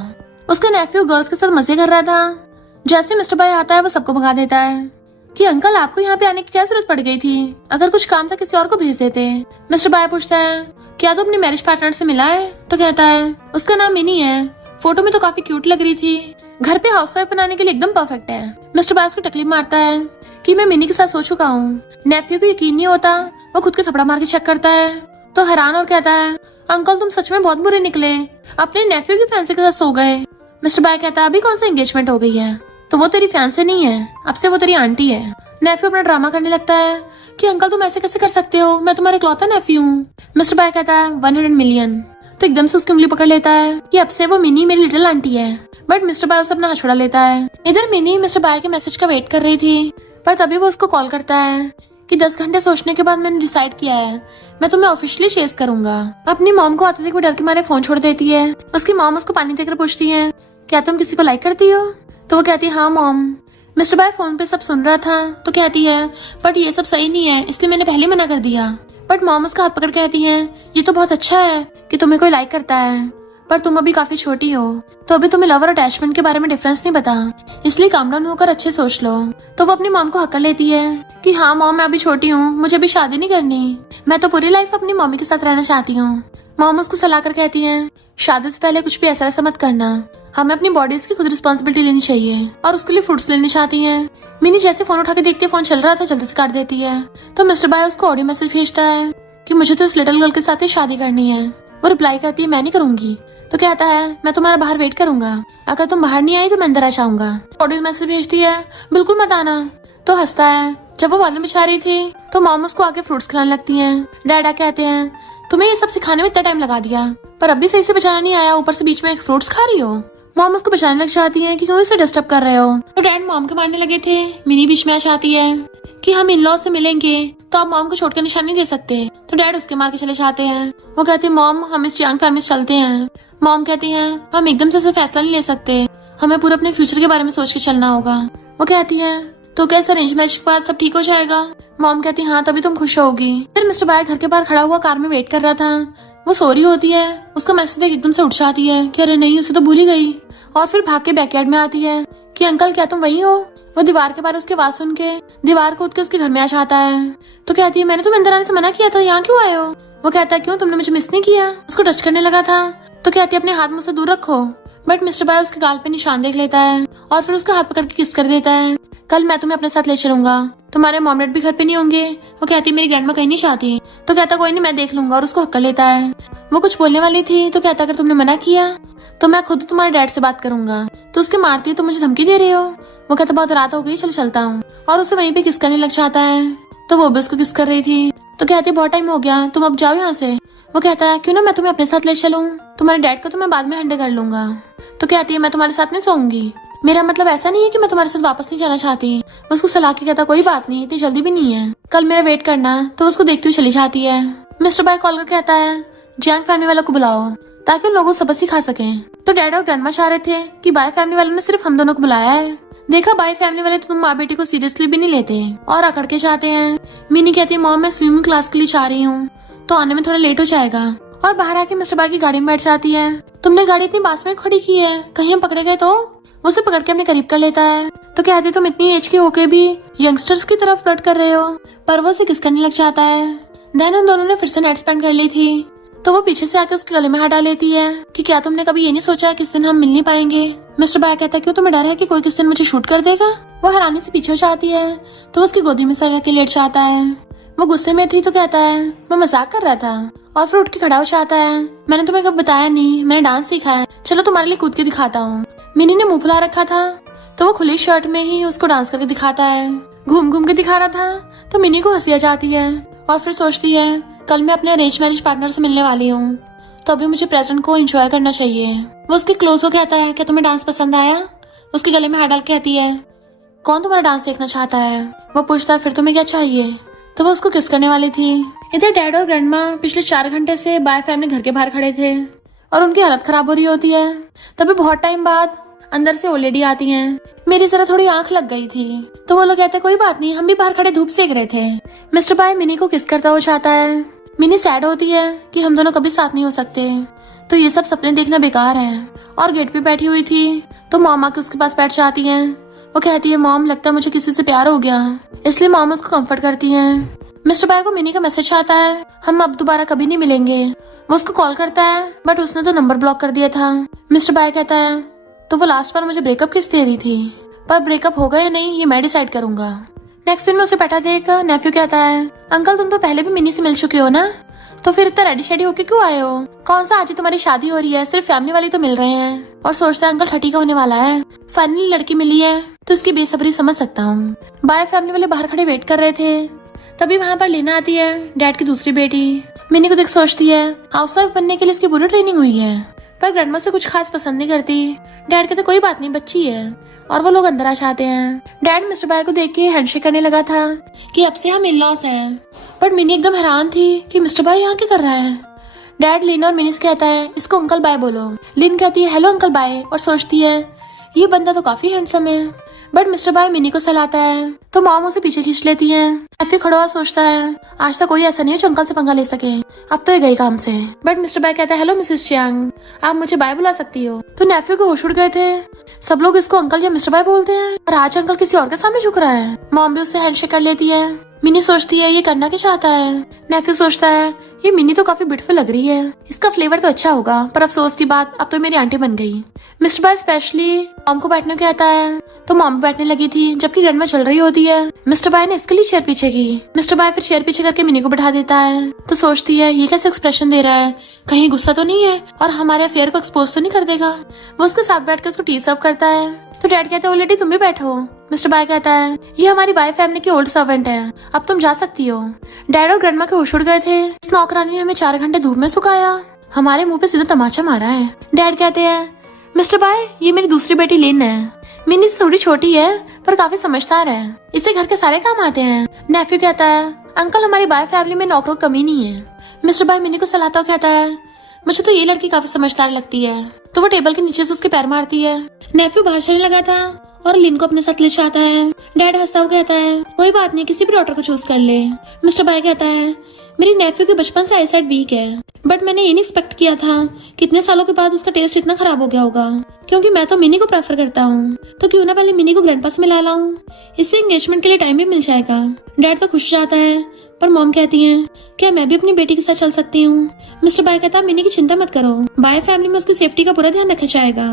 उसका नेफ्यू गर्ल्स के साथ मजे कर रहा था, जैसे मिस्टर बाय आता है वो सबको भगा देता है कि अंकल आपको यहाँ पे आने की क्या जरूरत पड़ गई थी, अगर कुछ काम था किसी और को भेज देते। मिस्टर बाय पूछता है क्या तो अपनी मैरिज पार्टनर से मिला है। तो कहता है उसका नाम मिनी है, फोटो में तो काफी क्यूट लग रही थी, घर पे हाउसवाइफ बनाने के लिए एकदम परफेक्ट है। मिस्टर बाय उसको तकलीफ मारता है कि मैं मिनी के साथ सो चुका हूँ। नेफ्यू को यकीन नहीं होता, वो खुद के थपड़ा मार के चेक करता है तो हैरान और कहता है अंकल तुम सच में बहुत बुरे निकले, अपने नेफ्यू की फैंसी के साथ सो गए। मिस्टर बाय कहता है अभी कौन सा एंगेजमेंट हो गई है, तो वो तेरी फियांसे नहीं है, अब से वो तेरी आंटी है। नेफ्यू अपना ड्रामा करने लगता है कि अंकल तुम ऐसे कैसे कर सकते हो, मैं तुम्हारे इकलौता नेफ्यू हूँ। मिस्टर बाय कहता है 100 मिलियन, तो एकदम से उसकी उंगली पकड़ लेता है कि अब से वो मिनी मेरी लिटिल आंटी है। बट मिस्टर बाय उसे अपना हाथ छुड़ा लेता है। इधर मिनी मिस्टर बाय के मैसेज का वेट कर रही थी, पर तभी वो उसको कॉल करता है कि 10 घंटे सोचने के बाद मैंने डिसाइड किया है, मैं तुम्हें ऑफिशियली चेस करूंगा। अपनी मॉम को आते थे वो डर के मारे फोन छोड़ देती है। उसकी मॉम उसको पानी देकर पूछती है क्या तुम किसी को लाइक करती हो, तो वो कहती है हाँ मॉम। मिस्टर बाय फोन पे सब सुन रहा था, तो कहती है बट ये सब सही नहीं है, इसलिए मैंने पहले मना कर दिया। बट मॉम उसका हाथ पकड़ कहती है ये तो बहुत अच्छा है कि तुम्हें कोई लाइक करता है, पर तुम अभी काफी छोटी हो, तो अभी तुम्हें लव और अटैचमेंट के बारे में डिफरेंस नहीं पता, इसलिए काम डाउन होकर अच्छे सोच लो। तो वो अपनी मॉम को हक कर लेती है कि हाँ मॉम मैं अभी छोटी हूँ, मुझे अभी शादी नहीं करनी, मैं तो पूरी लाइफ अपनी मम्मी के साथ रहना चाहती हूँ। मॉम उसको सलाह कर कहती है शादी से पहले कुछ भी ऐसा वैसा मत करना, हमें अपनी बॉडीज की खुद रिस्पॉन्सिबिलिटी लेनी चाहिए, और उसके लिए फ्रूट्स लेने चाहती है। मिनी जैसे फोन उठा के देखती है फोन चल रहा था, जल्दी से काट देती है। तो मिस्टर बाय उसको ऑडियो मैसेज भेजता है कि मुझे तो इस लिटिल गर्ल के साथ ही शादी करनी है। वो रिप्लाई करती है मैं नहीं करूंगी, तो कहता है मैं तुम्हारा बाहर वेट करूंगा, अगर तुम बाहर नहीं आई तो मैं अंदर आ जाऊंगा। ऑडियो मैसेज भेजती है बिल्कुल मत आना, तो हंसता है। जब वो बालों बिछा रही थी तो मॉम उसको आके फ्रूट्स खिलाने लगती हैं। डैडा कहते हैं तुम्हें ये सब सिखाने में इतना टाइम लगा दिया, पर अब भी सही से बचाना नहीं आया, ऊपर से बीच में एक फ्रूट्स खा रही हो। मॉम उसको बचाने लग जाती है कि क्यों इसे डिस्टर्ब कर रहे हो, तो डैड मॉम के मारने लगे थे। मिनी बीच में आ जाती है कि हम इन लॉ से मिलेंगे तो आप मॉम को छोड़ कर निशान नहीं दे सकते, तो डैड उसके मार के चले जाते हैं। वो कहते हैं मॉम हम इस चियांग फैमिली से चलते हैं। मॉम कहती है हम एकदम से फैसला नहीं ले सकते, हमें पूरे अपने फ्यूचर के बारे में सोच के चलना होगा। वो कहती है तो क्या अरेंज मैरिज के बाद सब ठीक हो जाएगा। मॉम कहती है हाँ तभी तुम खुश होगी। फिर मिस्टर बाय घर के बाहर खड़ा हुआ कार में वेट कर रहा था। वो सो रही होती है, उसका मैसेज देख एकदम से उठ जाती है कि अरे नहीं उसे तो भूल ही गई, और फिर भाग के बैकयार्ड में आती है कि अंकल क्या तुम वही हो। वो दीवार के बाहर उसकी आवाज सुन के दीवार कूद के उसके घर में आ जाता है, तो कहती है मैंने तुम्हें अंदर आने से मना किया था, यहाँ क्यों आए हो। वो कहता है क्यों तुमने मुझे मिस नहीं किया। उसको टच करने लगा था, तो कहती है अपने हाथ मुझसे दूर रखो। बट मिस्टर बाय उसके गाल पे निशान देख लेता है और फिर उसका हाथ पकड़ के किस कर देता है। कल मैं तुम्हें अपने साथ ले चलूंगा, तुम्हारे मॉम डैड भी घर पे नहीं होंगे। वो कहती है मेरी ग्रैंडमा कहीं नहीं चाहती, तो कहता कोई नहीं मैं देख लूंगा, और उसको हक कर लेता है। वो कुछ बोलने वाली थी तो कहता अगर तुमने मना किया तो मैं खुद तुम्हारे डैड से बात करूंगा, तो उसके मारती है तो मुझे धमकी दे रहे हो। वो कहता बहुत रात हो गई चलो चलता हूँ, और उसे वहीं पे किस करने लग जाता है। तो वो भी उसको किस कर रही थी, तो कहती है बहुत टाइम हो गया तुम अब जाओ यहाँ से। वो कहता है क्यों ना मैं तुम्हें अपने साथ ले चलूं, तुम्हारे डैड को तो मैं बाद में हैंडल कर लूंगा। तो कहती है मैं तुम्हारे साथ नहीं सोऊंगी, मेरा मतलब ऐसा नहीं है कि मैं तुम्हारे साथ वापस नहीं जाना चाहती। उसको सलाह के कहता कोई बात नहीं, इतनी जल्दी भी नहीं है, कल मेरा वेट करना। तो उसको देखती हुई चली जाती है। मिस्टर बाय कॉल कर कहता है जैंग फैमिली वालों को बुलाओ ताकि उन लोगों को सबक सिखा सकें। तो डैड और ग्रैंडमा चाह रहे थे कि बाय फैमिली वालों ने सिर्फ हम दोनों को बुलाया है, देखा बाय फैमिली वाले तो तुम माँ बेटी को सीरियसली भी नहीं लेते और अकड़ के चाहते हैं। मिनी कहती है मॉम मैं स्विमिंग क्लास के लिए चाह रही हूँ, तो आने में थोड़ा लेट हो जाएगा। और बाहर आके मिस्टर बाय की गाड़ी में बैठ जाती है। तुमने गाड़ी इतनी पास में खड़ी की है, कहीं हम पकड़े गए तो। उसे पकड़ के अपने करीब कर लेता है, तो कहते तुम इतनी एज के होके भी यंगस्टर्स की तरफ फ्लर्ट कर रहे हो, पर वो उसे किस करने लग जाता है। देन उन दोनों ने फिर से नाइट स्पेंड कर ली थी, तो वो पीछे से आके उसके गले में हाथ डाल लेती है कि क्या तुमने कभी ये नहीं सोचा किस दिन हम मिल नहीं पाएंगे। मिस्टर बाय कहता है क्यों तुम्हें डर है कि कोई किस दिन मुझे शूट कर देगा। वो हैरानी से पीछे हो जाती है, तो उसकी गोदी में सर रख के लेट जाता है। वो गुस्से में थी तो कहता है मैं मजाक कर रहा था, और फिर उठ के खड़ा हो जाता है मैंने तुम्हें कब बताया नहीं, मैंने डांस सीखा है, चलो तुम्हारे लिए कूद के दिखाता हूँ। मिनी ने मुंह फुला रखा था, तो वो खुली शर्ट में ही उसको डांस करके दिखाता है। घूम घूम के दिखा रहा था, तो मिनी को हंसी आ जाती है, और फिर सोचती है कल मैं अपने अरेंज मैरिज पार्टनर से मिलने वाली हूँ, तो अभी मुझे प्रेजेंट को एंजॉय करना चाहिए। वो उसके क्लोज हो कहता है क्या तुम्हें डांस पसंद आया। उसके गले में हाथ डाल कहती है कौन तुम्हारा डांस देखना चाहता है। वो पूछता है फिर तुम्हें क्या चाहिए, तो वो उसको किस करने वाली थी। इधर डैड और ग्रैंडमा पिछले 4 घंटे से बाय फैमिली घर के बाहर खड़े थे, और उनकी हालत खराब हो रही होती है। तभी बहुत टाइम बाद अंदर से ओल्ड लेडी आती हैं। मेरी जरा थोड़ी आंख लग गई थी, तो वो लोग कहते हैं कोई बात नहीं, हम भी बाहर खड़े धूप सेक रहे थे। मिस्टर बाय मिनी को किस करता हुआ चाहता है। मिनी सैड होती है कि हम दोनों कभी साथ नहीं हो सकते, तो ये सब सपने देखना बेकार है। और गेट पे बैठी हुई थी, तो मॉम आके उसके पास बैठ जाती है। वो कहती है मॉम लगता है मुझे किसी से प्यार हो गया, इसलिए मॉम उसको कंफर्ट करती है। मिस्टर बाय को मिनी का मैसेज आता है हम अब दोबारा कभी नहीं मिलेंगे। वो उसको कॉल करता है, बट उसने तो नंबर ब्लॉक कर दिया था। मिस्टर बाय कहता है तो वो लास्ट बार मुझे ब्रेकअप किस दे रही थी, पर ब्रेकअप होगा या नहीं ये मैं डिसाइड करूंगा। नेक्स्ट दिन में उसे बैठा देख नेफ्यू कहता है अंकल तुम तो पहले भी मिनी से मिल चुके हो ना, तो फिर इतना रेडी शेडी होके क्यों आए हो? कौन सा आज ही तुम्हारी शादी हो रही है? सिर्फ फैमिली वाले तो मिल रहे हैं और सोचता है अंकल 30 का होने वाला है। फाइनली लड़की मिली है तो उसकी बेसब्री समझ सकता हूँ। बाय फैमिली वाले बाहर खड़े वेट कर रहे थे, तभी वहाँ पर लेना आती है डैड की दूसरी बेटी। मिनी को देख सोचती है हाउसवाइफ बनने के लिए इसकी पूरी ट्रेनिंग हुई है, पर ग्रैंडमा से कुछ खास पसंद नहीं करती। डैड कहते कोई बात नहीं, बच्ची है, और वो लोग अंदर आ जाते हैं। डैड मिस्टर बाय को देख के हैंडशेक करने लगा था कि अब से हम इन लॉस हैं, पर मिनी एकदम हैरान थी कि मिस्टर बाय यहाँ क्या कर रहा है। डैड लिन और मिनी से कहता है इसको अंकल बाय बोलो। लिन कहती है हेलो अंकल बाय, और सोचती है ये बंदा तो काफी हैंडसम है। बट मिस्टर बाय मिनी को सहलाता है तो मॉम उसे पीछे खींच लेती है। एफी खड़ा हुआ सोचता है आज तक कोई ऐसा नहीं है जो अंकल से पंगा ले सके, अब तो ये गई काम से। बट मिस्टर बाय कहता है हेलो मिसेस चियांग, आप मुझे बाय बुला सकती हो। तो नेफ्यू के होश उड़ गए थे, सब लोग इसको अंकल या मिस्टर बाय बोलते हैं और आज अंकल किसी और के सामने झुक रहा है। मॉम भी उससे हैंडशेक कर लेती है। मिनी सोचती है ये करना क्या चाहता है। नेफ्यू सोचता है ये मिनी तो काफी ब्यूटीफुल लग रही है, इसका फ्लेवर तो अच्छा होगा, पर अफसोस की बात अब तो मेरी आंटी बन गई। मिस्टर बाय स्पेशली मॉम को बैठने को कहता है तो मॉम बैठने लगी थी जबकि ग्रैंडमा चल रही होती है। मिस्टर बाय ने इसके लिए चेयर पीछे की। मिस्टर बाय फिर चेयर पीछे करके मिनी को बैठा देता है तो सोचती है ये कैसे एक्सप्रेशन दे रहा है, कहीं गुस्सा तो नहीं है और हमारे अफेयर को एक्सपोज तो नहीं कर देगा। वो उसके साथ बैठ कर उसको टी सर्व करता है तो डैड कहता है ओ लेडी तुम भी बैठो। मिस्टर बाय कहता है ये हमारी बाय फैमिली की ओल्ड सर्वेंट है, अब तुम जा सकती हो। डैड और ग्रैंडमा के होश उड़ गए थे, इस नौकरानी ने हमें 4 घंटे धूप में सुखाया, हमारे मुंह पे सीधा तमाचा मारा है। डैड कहते हैं मिस्टर बाय ये मेरी दूसरी बेटी लिन है, मिनी से थोड़ी छोटी है पर काफी समझदार है, इससे घर के सारे काम आते हैं। नेफ्यू कहता है अंकल हमारी बाय फैमिली में नौकरों की कमी नहीं है। मिस्टर बाय मिनी को सहलाता हुआ कहता है मुझे तो ये लड़की काफी समझदार लगती है, तो वो टेबल के नीचे से उसके पैर मारती है। नेफ्यू बाहर चलने लगा था और लिन को अपने साथ ले जाता है। डैड हंसता हुआ कहता है कोई बात नहीं, किसी भी डॉक्टर को चूज कर ले। मिस्टर बाय कहता है मेरी नेफ्यू के बचपन से आईसाइट वीक है, बट मैंने ये नहीं एक्सपेक्ट किया था कितने सालों के बाद उसका टेस्ट इतना खराब हो गया होगा, क्योंकि मैं तो मिनी को प्रेफर करता हूँ, तो क्यों ना पहले मिनी को ग्रैंडपा से मिला लाऊं, इससे एंगेजमेंट के लिए टाइम भी मिल जाएगा। डैड तो खुश जाता है पर मॉम कहती है क्या मैं भी अपनी बेटी के साथ चल सकती हूँ। मिस्टर बाय कहता है मिनी की चिंता मत करो, बाय फैमिली में उसकी सेफ्टी का पूरा ध्यान रखा जाएगा।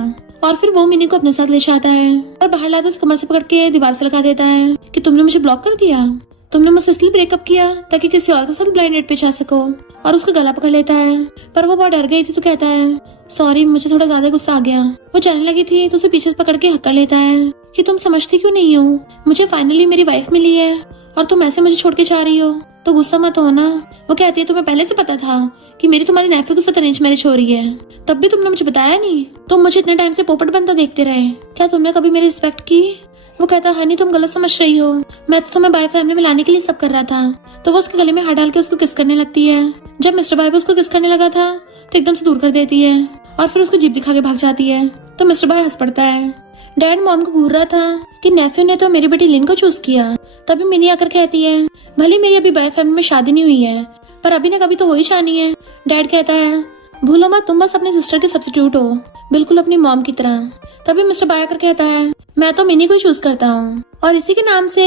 और फिर वो मिनी को अपने साथ ले जाता है और बाहर लाकर उस कमर से पकड़ के दीवार से लगा देता है कि तुमने मुझे ब्लॉक कर दिया, तुमने मुझसे इसलिए ब्रेकअप किया ताकि किसी और के साथ ब्लाइंड डेट पे जा सको। और उसका गला पकड़ लेता है, पर वो बहुत डर गई थी तो कहता है सॉरी मुझे थोड़ा ज्यादा गुस्सा आ गया। वो जाने लगी थी तो उसे पीछे से पकड़ के हक कर लेता है कि तुम समझती क्यों नहीं हो, मुझे फाइनली मेरी वाइफ मिली है और तुम ऐसे मुझे छोड़ के जा रही हो, तो गुस्सा मत हो ना। वो कहती है तुम्हें पहले से पता था कि मेरी तुम्हारे नेफ्यू के साथ अरेंज मैरिज हो रही है, तब भी तुमने मुझे बताया नहीं, तुम मुझे इतने टाइम से पोपट बनता देखते रहे, क्या तुमने कभी मेरी रिस्पेक्ट की। वो कहता हनी तुम गलत समझ रही हो, मैं तो तुम्हें बाय फैमिली में लाने के लिए सब कर रहा था। तो वो उसके गले में हाथ डाल के उसको किस करने लगती है। जब मिस्टर बाय उसको किस करने लगा था तो एकदम से दूर कर देती है और फिर उसको जीभ दिखा के भाग जाती है। तो मिस्टर बाय हंस पड़ता है। डैड मॉम को घूर रहा था कि नेफ्यू ने तो मेरी बेटी लिन को चूज किया। तभी मिनी आकर कहती है भले मेरी अभी बाय फैमिली में शादी नहीं हुई है, पर अभी न कभी तो हो ही जानी है। डैड कहता है भूलो मत तुम बस अपने सिस्टर के सब्स्टिट्यूट हो, बिल्कुल अपनी मॉम की तरह। तभी मिस्टर बाय आकर कहता है मैं तो मिनी को ही चूज करता हूँ और इसी के नाम से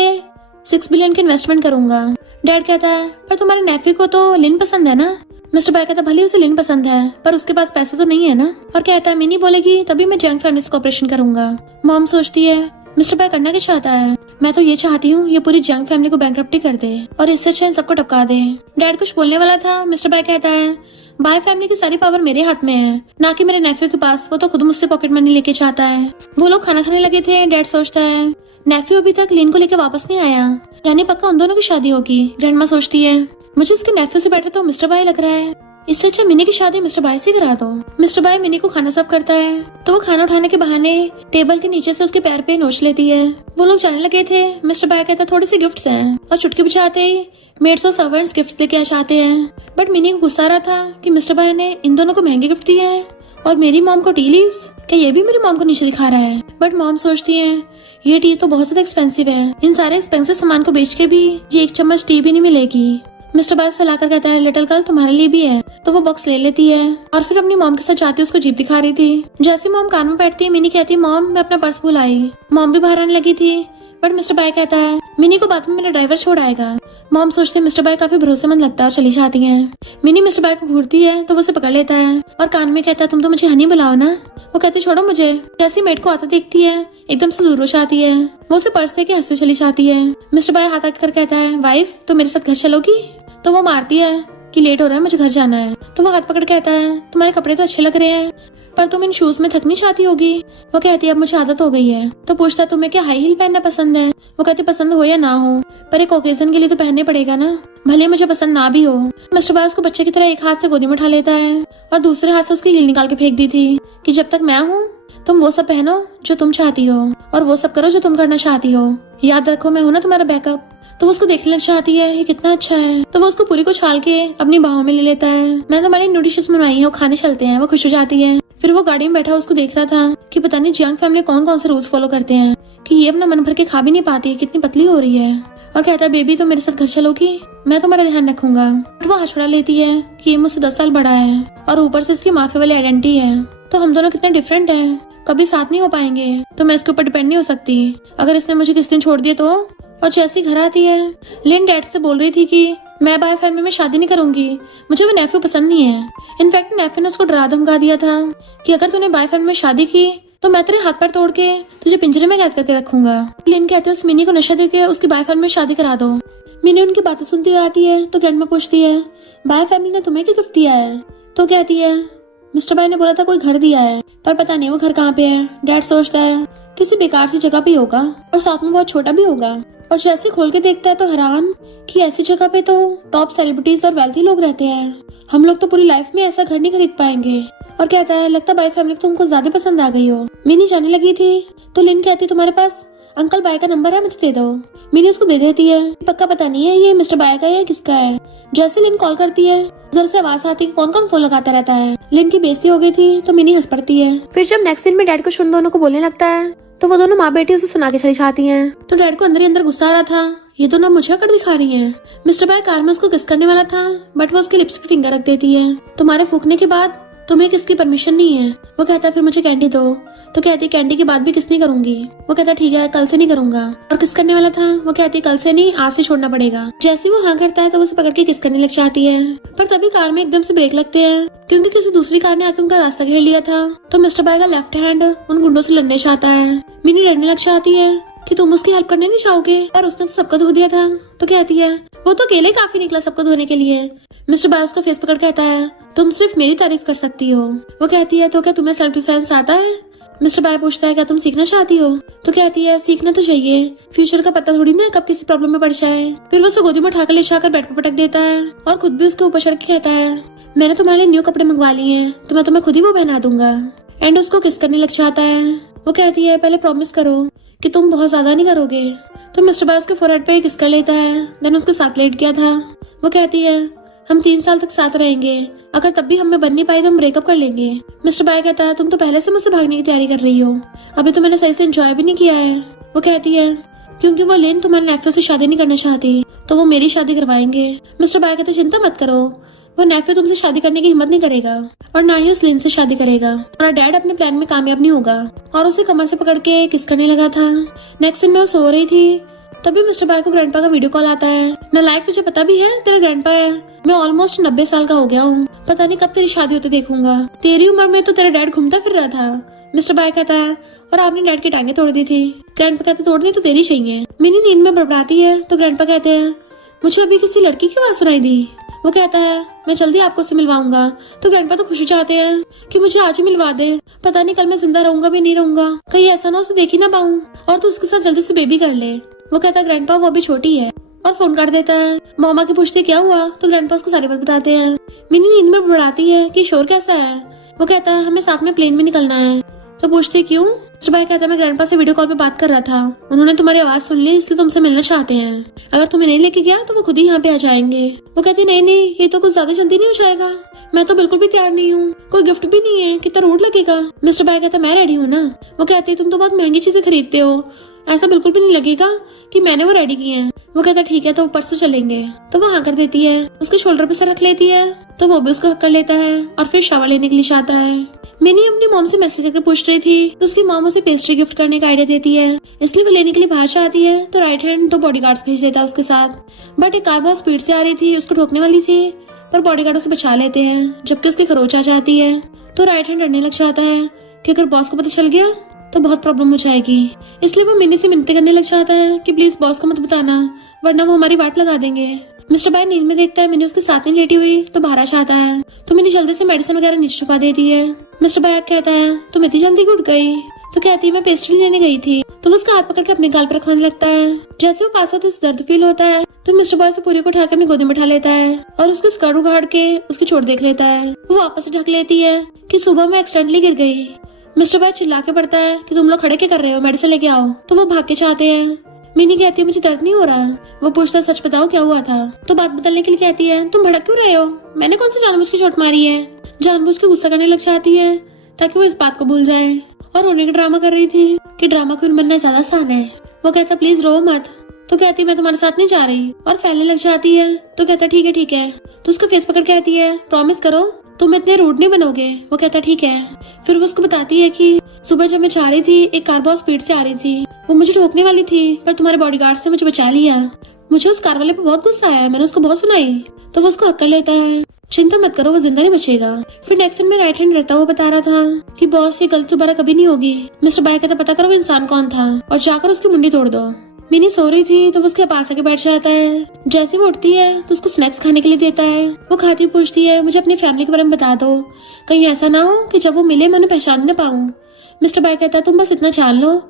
6 बिलियन की इन्वेस्टमेंट करूंगा। डैड कहता है पर तुम्हारे नेफ्यू को तो लिन पसंद है ना। मिस्टर बाय कहता है भले उसे लिन पसंद है पर उसके पास पैसे तो नहीं है ना। और कहता है मिनी बोलेगी तभी मैं जॉइंट फैमिली से कोऑपरेशन करूंगा। मॉम सोचती है मिस्टर बाय करना क्या चाहता है, मैं तो ये चाहती हूँ ये पूरी जॉइंट फैमिली को बैंकरप्टी कर दे और इससे अच्छा इन सबको टपका दे। डैड कुछ बोलने वाला था, मिस्टर बाय कहता है बाय फैमिली की सारी पावर मेरे हाथ में है, ना कि मेरे नेफ्यू के पास, वो तो खुद मुझसे पॉकेट मनी लेके चाहता है। वो लोग खाना खाने लगे थे। डैड सोचता है नेफ्यू अभी तक लिन को लेके वापस नहीं आया, यानी पक्का उन दोनों की शादी होगी। ग्रैंडमा सोचती है मुझे इसके नेफ्यू से बैठा तो मिस्टर बाय लग रहा है, इससे अच्छा मिनी की शादी मिस्टर बाय से करा दो। मिस्टर बाय मिनी को खाना सर्व करता है तो वो खाना उठाने के बहाने टेबल के नीचे से उसके पैर पे नोच लेती है। वो लोग जाने लगे थे। मिस्टर बाय कहता थोड़ी सी गिफ्ट्स हैं और चुटकी बजाते ही मेड्स और सर्वेंट्स गिफ्ट्स लेके आ जाते हैं। बट मिनी को गुस्सा आ रहा था कि मिस्टर बाय ने इन दोनों को महंगे गिफ्ट दिए हैं और मेरी मॉम को टी लीव्स, क्या ये भी मेरी मॉम को नीचे दिखा रहा है। बट मॉम सोचती है ये टी तो बहुत ज्यादा एक्सपेंसिव है, इन सारे एक्सपेंसिव सामान को बेच के भी ये 1 चम्मच टी भी नहीं मिलेगी। मिस्टर बाय से लाकर कहता है लिटिल गर्ल तुम्हारे लिए भी है। तो वो बॉक्स ले लेती है और फिर अपनी मॉम के साथ जाती उसको जीप दिखा रही थी। जैसे मॉम कान में बैठती है मिनी कहती है मॉम मैं अपना पर्स भूल आई। मॉम भी बाहर आने लगी थी बट मिस्टर बाय कहता है मिनी को बाद में मेरा ड्राइवर छोड़ आएगा। मॉम सोचते है मिस्टर बाय काफी भरोसेमंद लगता है और चली जाती है। मिनी मिस्टर बाय को घूरती है तो वो उसे पकड़ लेता है और कान में कहता है तुम तो मुझे हनी बुलाओ ना। वो कहती छोड़ो मुझे। जैसी मेड को आता देखती है एकदम से दूर हो जाती है। वो उसे पर्स देके हंसते चली जाती है। मिस्टर बाय हाथ आकर कहता है वाइफ तो मेरे साथ घर चलोगी। तो वो मारती है कि लेट हो रहा है, मुझे घर जाना है। तो वो हाथ पकड़ कहता है तुम्हारे कपड़े तो अच्छे लग रहे हैं, पर तुम इन शूज में थक नहीं जाती होगी। वो कहती है अब मुझे आदत हो गई है। तो पूछता है तुम्हें क्या हाई हील पहनना पसंद है। वो कहती पसंद हो या ना हो, पर एक ओकेजन के लिए तो पहनने पड़ेगा ना, भले मुझे पसंद ना भी हो। मिस्टर बाय उसको बच्चे की तरह एक हाथ से गोदी में उठा लेता है और दूसरे हाथ से उसकी हील निकाल के फेंक दी थी कि जब तक मैं हूँ तुम वो सब पहनो जो तुम चाहती हो और वो सब करो जो तुम करना चाहती हो। याद रखो मैं हूँ ना तुम्हारा बैकअप। तो वो उसको देखने लग जाती है ये कितना अच्छा है। तो वो उसको पूरी को छाल के अपनी बाहों में ले लेता है। मैंने तुम्हारी न्यूट्रिशियस बनवाई है, वो खाने चलते हैं। वो खुश हो जाती है। फिर वो गाड़ी में बैठा उसको देख रहा था कि पता नहीं जियांग फैमिली कौन कौन से रूल्स फॉलो करते हैं कि ये अपना मन भर के खा भी नहीं पाती, कितनी पतली हो रही है। और कहता है बेबी तो मेरे साथ घर चलोगी, मैं तुम्हारा ध्यान रखूंगा। वो हंसड़ा लेती है कि ये मुझसे 10 साल बड़ा है और ऊपर से इसकी माफी वाली आइडेंटिटी है, तो हम दोनों कितने डिफरेंट हैं, कभी साथ नहीं हो पाएंगे, तो मैं इसके ऊपर डिपेंड नहीं हो सकती। अगर इसने मुझे किस दिन छोड़ दिया तो। और जैसी घर आती है लिन डैड से बोल रही थी कि मैं बाय फैमिली में शादी नहीं करूंगी, मुझे वो नेफ्यू पसंद नहीं है। इनफैक्ट नेफ्यू ने उसको डरा धमका दिया था कि अगर तूने बाय फैमिली में शादी की तो मैं तेरे हाथ पैर तोड़ के तुझे पिंजरे में कैद करके रखूंगा। लिन कहते हैं उस मिनी को नशा देके उसकी बाय फैमिली में शादी करा दो। मिनी उनकी बातें सुनती हुई आती है तो ग्रैंडमा पूछती है बाय फैमिली ने तुम्हें क्या गिफ्ट दिया है। तो कहती है मिस्टर बाय ने बोला था कोई घर दिया है, पर पता नहीं वो घर कहाँ पे है। डैड सोचता है किसी बेकार सी जगह पे होगा और साथ में बहुत छोटा भी होगा। और जैसे खोल के देखता है तो हैरान कि ऐसी जगह पे तो टॉप सेलिब्रिटीज और वेल्थी लोग रहते हैं, हम लोग तो पूरी लाइफ में ऐसा घर नहीं खरीद पाएंगे। और कहता है लगता बाय फैमिली तुमको ज्यादा पसंद आ गई हो। मिनी जाने लगी थी तो लिन कहती तुम्हारे पास अंकल बाय का नंबर है, मुझे दे दो। मिनी उसको दे देती है। पक्का पता नहीं है ये मिस्टर बाय का है या किसका है। जैसे लिन कॉल करती है उधर से आवाज आती है कौन कौन फोन लगाता रहता है। लिन की बेइज्जती हो गई थी तो मिनी हंस पड़ती है। फिर जब नेक्स्ट सीन में डैड को उन दोनों को बोलने लगता है तो वो दोनों माँ बेटी उसे सुना के चली जाती हैं। तो डैड को अंदर ही अंदर गुस्सा आ रहा था, ये दोनों मुझे कर दिखा रही हैं। मिस्टर बाय कार में उसको किस करने वाला था बट वो उसके लिप्स पे फिंगर रख देती है। तुम्हारे फूकने के बाद तुम्हें किसकी परमिशन नहीं है। वो कहता है फिर मुझे कैंडी दो। तो कहती कैंडी की बात भी किस नहीं करूंगी। वो कहता ठीक है कल से नहीं करूंगा। और किस करने वाला था। वो कहती कल से नहीं आज से छोड़ना पड़ेगा। जैसे वो हाँ करता है तो उसे पकड़ के किस करने लग जाती है, पर तभी कार में एकदम से ब्रेक लगते हैं क्योंकि किसी दूसरी कार ने आकर उनका रास्ता घेर लिया था। तो मिस्टर बाय का लेफ्ट हैंड उन गुंडों से लड़ने चाहता है। मिनी लड़ने लग जाती है कि तुम उसकी हेल्प करने नहीं चाहोगे, और उसने तो सबको धो दिया था। तो कहती है वो तो अकेले काफी निकला सबको धोने के लिए। मिस्टर बाय उसका फेस पकड़ कहता है तुम सिर्फ मेरी तारीफ कर सकती हो। वो कहती है तो क्या तुम्हें सेल्फ डिफेंस आता है। मिस्टर बाय पूछता है क्या तुम सीखना चाहती हो। तो कहती है सीखना तो चाहिए, फ्यूचर का पता थोड़ी ना कब किसी प्रॉब्लम में पड़ जाए। फिर वो उसे गोदी में उठाकर ले जाकर बेड पर पटक देता है और खुद भी उसके ऊपर चढ़ के कहता है मैंने तुम्हारे लिए न्यू कपड़े मंगवा लिए हैं तो मैं तुम्हें खुद ही वो पहना दूंगा। एंड उसको किस करने लग जाता है। वो कहती है पहले प्रॉमिस करो कि तुम बहुत ज्यादा नहीं करोगे। तो मिस्टर बाय उसके फोरहेड पे किस कर लेता है, देन उसके साथ लेट गया था। वो कहती है हम 3 साल तक साथ रहेंगे, अगर तब भी हमें बन नहीं पाई तो हम ब्रेकअप कर लेंगे। मिस्टर बाय कहता है तुम तो पहले से मुझसे भागने की तैयारी कर रही हो, अभी तो मैंने सही से एंजॉय भी नहीं किया है। वो कहती है क्योंकि वो लिन तुम्हारे नेफ्यू से शादी नहीं करना चाहती तो वो मेरी शादी करवाएंगे। मिस्टर बाय कहते चिंता मत करो, वो नेफ्यू तुमसे शादी करने की हिम्मत नहीं करेगा और ना ही उस लिन से शादी करेगा। और डैड अपने प्लान में कामयाब नहीं होगा। और उसे कमर से पकड़ के किस करने लगा था। नेक्स्ट दिन में वो सो रही थी तभी मिस्टर बाय को ग्रैंडपा का वीडियो कॉल आता है। नालायक तुझे पता भी है तेरा ग्रैंडपा है, मैं ऑलमोस्ट 90 साल का हो गया हूँ, पता नहीं कब तेरी शादी होते देखूंगा। तेरी उम्र में तो तेरा डैड घूमता फिर रहा था। मिस्टर बाय कहता है और आपने डैड की टांगे तोड़ दी थी। ग्रैंडपा कहते तोड़नी तो तेरी चाहिए। मिनी नींद में बड़बड़ाती है तो ग्रैंडपा कहते हैं मुझे अभी किसी लड़की की आवाज सुनाई दी। वो कहता है मैं जल्दी आपको उससे मिलवाऊंगा। तो ग्रैंडपा तो खुशी चाहते हैं कि मुझे आज ही मिलवा दे, पता नहीं कल मैं जिंदा रहूंगा भी नहीं रहूंगा, कहीं ऐसा ना उसे देख ही ना पाऊं और तू उसके साथ जल्दी से बेबी कर ले। वो कहता है ग्रैंडपा वो अभी छोटी है और फोन कर देता है। मामा की पूछते क्या हुआ तो ग्रैंडपा उसको सारी बात बताते हैं। मिनी नींद में बड़ाती है कि शोर कैसा है। वो कहता है हमें साथ में प्लेन में निकलना है। तो पूछते क्यों। मिस्टर बाय कहता है मैं ग्रैंडपा से वीडियो कॉल पे बात कर रहा था, उन्होंने तुम्हारी आवाज सुन ली इसलिए तुमसे मिलना चाहते हैं, अगर तुम्हें नहीं लेके गया तो वो खुद ही यहाँ पे आ जाएंगे। वो कहती नहीं ये तो कुछ ज्यादा जल्दी नहीं हो जाएगा, मैं तो बिल्कुल भी तैयार नहीं हूँ, कोई गिफ्ट भी नहीं है, कितना रूड लगेगा। मिस्टर बाय कहता मैं रेडी हूँ ना। वो कहती है तुम तो बहुत महंगी चीजें खरीदते हो, ऐसा बिल्कुल भी नहीं लगेगा कि मैंने वो रेडी किए हैं। वो कहता ठीक है तो परसों चलेंगे। तो वो हाँ कर देती है, उसके शोल्डर पे सर रख लेती है तो वो भी उसको हक कर लेता है और फिर शावर लेने के लिए जाता है। मिनी अपनी मॉम से मैसेज करके पूछ रही थी तो उसकी मॉम उसे पेस्ट्री गिफ्ट करने का आइडिया देती है, इसलिए वो लेने के लिए बाहर से आती है तो राइट हैंड 2 बॉडीगार्ड्स भेज देता है उसके साथ। बट एक कार बहुत स्पीड से आ रही थी, उसको ठोकने वाली थी पर बॉडीगार्ड उसे बचा लेते हैं, जबकि उसकी खरोच आ जाती है। तो राइट हैंड डरने लग जाता है कि अगर बॉस को पता चल गया तो बहुत प्रॉब्लम हो जाएगी, इसलिए वो मिनी से मिन्नतें करने लग जाता है कि प्लीज बॉस को मत बताना वरना वो हमारी वाट लगा देंगे। मिस्टर बाय नींद में देखता है मिनी उसके साथ नहीं लेटी हुई तो बाहर आ जाता है, तो मिनी जल्दी से मेडिसिन वगैरह नीचे छुपा देती है। मिस्टर बाय कहता है तुम इतनी जल्दी उठ गई? तो कहती है मैं पेस्ट्री लेने गई थी। तो वो उसका हाथ पकड़ के अपने गाल पर रखवाने लगता है। जैसे वो पास होता है उसे दर्द फील होता है, तो मिस्टर बॉय से पूरी को उठाकर अपनी गोदी में उठा लेता है और उसके स्कर्ट उगाड़ के उसकी चोट देख लेता है। वो वापस से ढक लेती है कि सुबह में एक्सीडेंटली गिर गई। मिस्टर बॉय चिल्ला के पड़ता है कि तुम लोग खड़े क्या कर रहे हो, मेडिसिन लेके आओ। तो वो भाग के चाहते हैं। मिनी कहती है मुझे दर्द नहीं हो रहा। वो पूछता है सच बताओ क्या हुआ था। तो बात बदलने के लिए कहती है तुम भड़क क्यों रहे हो, मैंने कौन सी जानबूझ के चोट मारी है। जानबूझ के गुस्सा करने लग जाती है ताकि वो इस बात को भूल जाए और रोने का ड्रामा कर रही थी कि ड्रामा क्वीन बनना ज्यादा आसान है। वो कहता प्लीज रो मत। तो कहती मैं तुम्हारे साथ नहीं जा रही और फैलने लग जाती है। तो कहता ठीक है। तो उसका फेस पकड़ कहती है प्रॉमिस करो तुम इतने रूड नहीं बनोगे। वो कहता ठीक है। फिर वो उसको बताती है कि सुबह जब मैं जा रही थी एक कार बहुत स्पीड से आ रही थी, वो मुझे ठोकने वाली थी पर तुम्हारे बॉडीगार्ड्स ने मुझे बचा लिया। मुझे उस कार वाले पे बहुत गुस्सा आया, मैंने उसको बहुत सुनाई। तो वो उसको हक कर लेता है, चिंता मत करो वो जिंदा नहीं बचेगा। फिर नेक्स्ट सीन में राइट हैंड रहता हुआ बता रहा था कि बॉस ये गलती दोबारा कभी नहीं होगी। मिस्टर बाय कहता पता करो वो इंसान कौन था और जाकर उसकी मुंडी तोड़ दो। मिनी सो रही थी तो वो उसके पास आके बैठ जाता है। जैसे वो उठती है तो उसको स्नैक्स खाने के लिए देता है। वो खाती पूछती है मुझे अपनी फैमिली के बारे में बता दो, कहीं ऐसा ना हो कि जब वो मिले मैं उन्हें पहचान न पाऊँ। मिस्टर बाय कहता है तुम बस इतना जान लो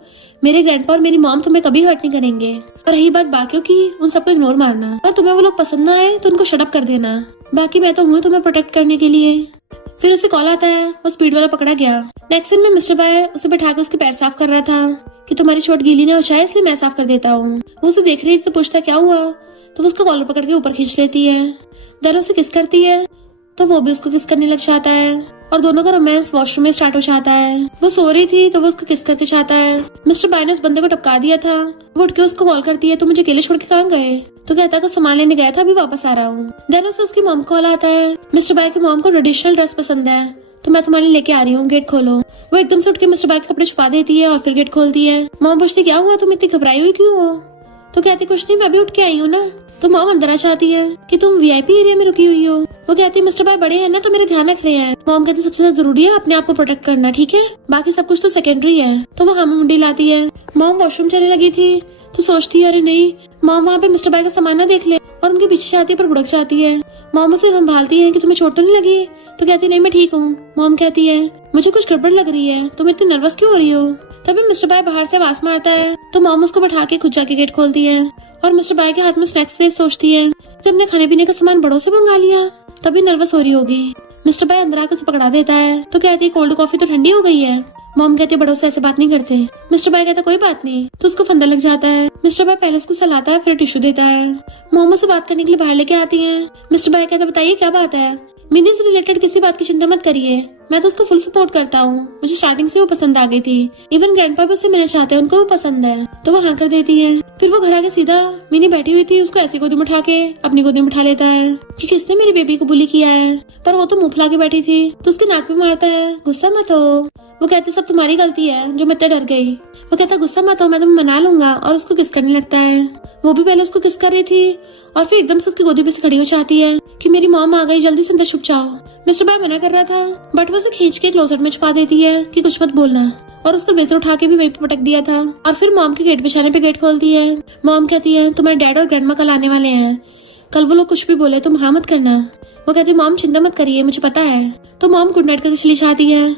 मेरे ग्रैंडपा और मेरी मॉम तुम्हें कभी हर्ट नहीं करेंगे, और रही बात बाकियों की उन सबको इग्नोर मारना, और तुम्हें वो लोग पसंद ना आए तो उनको शट अप कर देना, बाकी मैं तो हूँ तुम्हें प्रोटेक्ट करने के लिए। फिर उसे कॉल आता है वो स्पीड वाला पकड़ा गया। नेक्स्ट सीन में मिस्टर बाय उसे बैठा के उसके पैर साफ कर रहा था कि तुम्हारी चोट गीली ना हो जाए इसलिए मैं साफ कर देता हूँ। वो उसे देख रही थी तो पूछता क्या हुआ। तो वो उसका कॉलर पकड़ के ऊपर खींच लेती है। देन उसे किस करती है तो वो भी उसको किस करने लग जाता है और दोनों का रोमांस वॉशरूम में स्टार्ट हो जाता है। वो सो रही थी तो वो उसको किस करके चाहता है। मिस्टर बाय ने उस बंदे को टपका दिया था। वो उठ के उसको कॉल करती है तो मुझे अकेले छोड़ के कहाँ गए। तो कहता है कुछ सामान लेने गया था अभी वापस आ रहा हूँ। देन उसे उसकी मॉम कॉल आता है। मिस्टर बाय की मॉम को ट्रेडिशनल ड्रेस पसंद है तो मैं तुम्हारे लिए लेके आ रही हूँ, गेट खोलो। वो एकदम से उठ के मिस्टर बाय के कपड़े छुपा देती है और फिर गेट खोलती है। मॉम पूछती क्या हुआ तुम इतनी घबराई हुई क्यों हो। तो कहती कुछ नहीं मैं भी उठ के आई हूँ ना। तो मॉम अंदर आ जाती है कि तुम वीआईपी एरिया में रुकी हुई हो। वो कहती है मिस्टर बाय बड़े हैं ना तो मेरा ध्यान रख रहे हैं। मॉम कहती सबसे ज्यादा जरूरी है अपने आप को प्रोटेक्ट करना, ठीक है, बाकी सब कुछ तो सेकेंडरी है। तो वो हम मुंडी लाती है। मॉम वॉशरूम चलने लगी थी तो सोचती है अरे नहीं मॉम वहाँ पे मिस्टर बाय का सामान ना देख ले, और उनके पीछे जाती है पर भुड़क जाती है। मॉम उसे संभालती है कि तुम्हें चोट तो नहीं लगी। तो कहती नहीं मैं ठीक हूँ। मॉम कहती है मुझे कुछ गड़बड़ लग रही है, तुम इतनी नर्वस क्यों हो रही हो। तभी मिस्टर बाय बाहर से आवाज मारता है तो मॉम उसको बैठा के खुद जाके गेट खोलती है और मिस्टर बाय के हाथ में स्नैक्स देख सोचती है कि अपने खाने पीने का सामान बड़ों से मंगा लिया, तभी नर्वस हो रही होगी। मिस्टर बाय अंदर आकर उसे पकड़ा देता है तो कहती है कोल्ड कॉफी तो ठंडी हो गई है। मॉम कहती है बड़ों से ऐसे बात नहीं करते। मिस्टर बाय कहता कोई बात नहीं, तो उसको फंदा लग जाता है। मिस्टर बाय पहले उसको सहलाता है फिर टिश्यू देता है। मॉम उसे बात करने के लिए बाहर लेके आती है। मिस्टर बाय कहता बताइए क्या बात है। मिनी से रिलेटेड किसी बात की चिंता मत करिए, मैं तो उसको फुल सपोर्ट करता हूँ, मुझे स्टार्टिंग से वो पसंद आ गई थी, इवन ग्रैंडपा भी उससे मिलना चाहते हैं, उनको वो पसंद है। तो वो हाँ कर देती है। फिर वो घर आके सीधा मिनी बैठी हुई थी उसको ऐसी गोदी में उठा के अपनी गोदी में उठा लेता है कि किसने मेरी बेबी को बुली किया है, पर वो तो मुंह फुला के बैठी थी। तो उसके नाक पे मारता है गुस्सा मत हो। वो कहते सब तुम्हारी गलती है जो मैं इतना डर गई। वो कहता गुस्सा मत हो मैं तुम्हें मना लूंगा, और उसको किस करने लगता है। वो भी पहले उसको किस कर रही थी और फिर एकदम से उसकी गोदी पे से खड़ी हो जाती है कि मेरी मॉम आ गई जल्दी से अंदर छुप जाओ। मिस्टर बाय मना कर रहा था बट वो उसे खींच के क्लोजेट में छुपा देती है कि कुछ मत बोलना, और उसका ब्लेजर उठा के भी वहीं पे पटक दिया था। और फिर मॉम के गेट पे जाने पे गेट खोलती है। मॉम कहती है तुम्हारे डैड और ग्रैंडमा कल आने वाले हैं, कल वो लोग कुछ भी बोले तुम हाँ मत करना। वो कहती मॉम चिंता मत करिए मुझे पता है। तो मॉम गुड नाइट करके चली जाती है।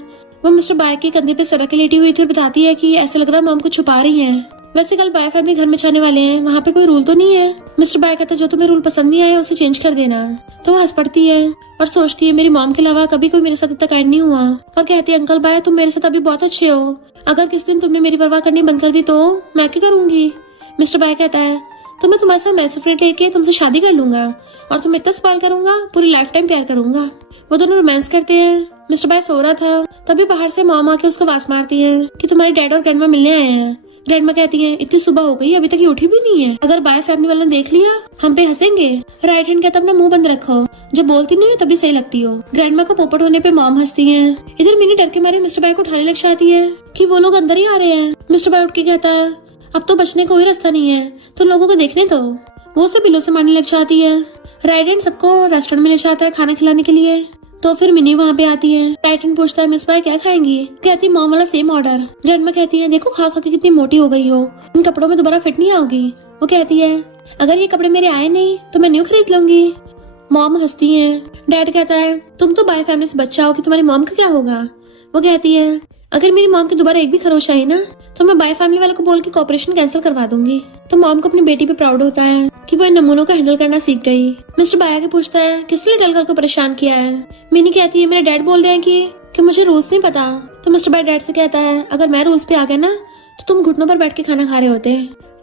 वो मिस्टर बाय के कंधे पे सर के लेटी हुई थी और बताती है कि ऐसा लग रहा है मॉम को छुपा रही है। वैसे कल बाय फैमिली घर में जाने वाले हैं, वहाँ पे कोई रूल तो नहीं है। मिस्टर बाय कहता जो तुम्हें रूल पसंद नहीं आया उसे चेंज कर देना। तो वो हंस पड़ती है और सोचती है मेरी मॉम के अलावा कभी कोई मेरे साथ इतना काइंड नहीं हुआ, और कहती है अंकल बाय तुम मेरे साथ अभी बहुत अच्छे हो, अगर किसी दिन तुमने मेरी परवाह करनी बंद कर दी तो मैं क्या करूंगी। मिस्टर बाय कहता है तो मैं तुम्हारे साथ मैसेज लेके तुमसे शादी कर लूंगा और तुम्हें इतना स्पाइल करूंगा, पूरी लाइफ टाइम प्यार करूंगा। वो दोनों रोमांस करते हैं। मिस्टर बाय सो रहा था तभी बाहर से मॉम आके उसको आवाज मारती है कि तुम्हारे डैड और ग्रैंडमा मिलने आए हैं। ग्रैंडमा कहती है इतनी सुबह हो गई अभी तक ये उठी भी नहीं है, अगर बाय फैमिली वालों ने देख लिया हम पे हंसेंगे। राइट हैंड कहता अपना मुंह बंद रखो, जब बोलती नहीं तभी सही लगती हो। ग्रैंडमा को पोपट होने पे मॉम हंसती है। इधर मिनी डर के मारे मिस्टर बाय को उठाने लग जाती है कि वो लोग अंदर ही आ रहे हैं। मिस्टर बाय उठ के कहता है अब तो बचने का कोई रास्ता नहीं है, तो लोगों को देखने दो। वो उसे बिलों से मारने लग जाती है। राइट हैंड सबको रेस्टोरेंट में ले जाता है खाना खिलाने के लिए। तो फिर मिनी वहाँ पे आती है। टाइटन पूछता है मिस बाय क्या खाएंगी। कहती मॉम वाला सेम ऑर्डर। ग्रैंडमा कहती है देखो खा खा के कितनी मोटी हो गई हो, इन कपड़ों में दोबारा फिट नहीं आओगी। वो कहती है अगर ये कपड़े मेरे आए नहीं तो मैं न्यू खरीद लूंगी। मॉम हंसती है। डैड कहता है तुम तो बाय फैमिली से बच्चा हो कि तुम्हारी मॉम का क्या होगा। वो कहती है अगर मेरी मॉम की दोबारा एक भी खरोश आई ना तो मैं बाय फैमिली वालों को बोल के कॉपरेशन कैंसिल करवा दूंगी। तो मॉम को अपनी बेटी पे प्राउड होता है कि वो इन नमूनों को हैंडल करना सीख गई। मिस्टर बाय आगे पूछता है किसने लिटिल गर्ल को परेशान किया है। मिनी कहती है मेरे डैड बोल रहे हैं कि मुझे रूल्स नहीं पता। तो मिस्टर बाय डैड से कहता है अगर मैं रूल्स पे आ गया ना तो तुम घुटनों पर बैठ के खाना खा रहे होते।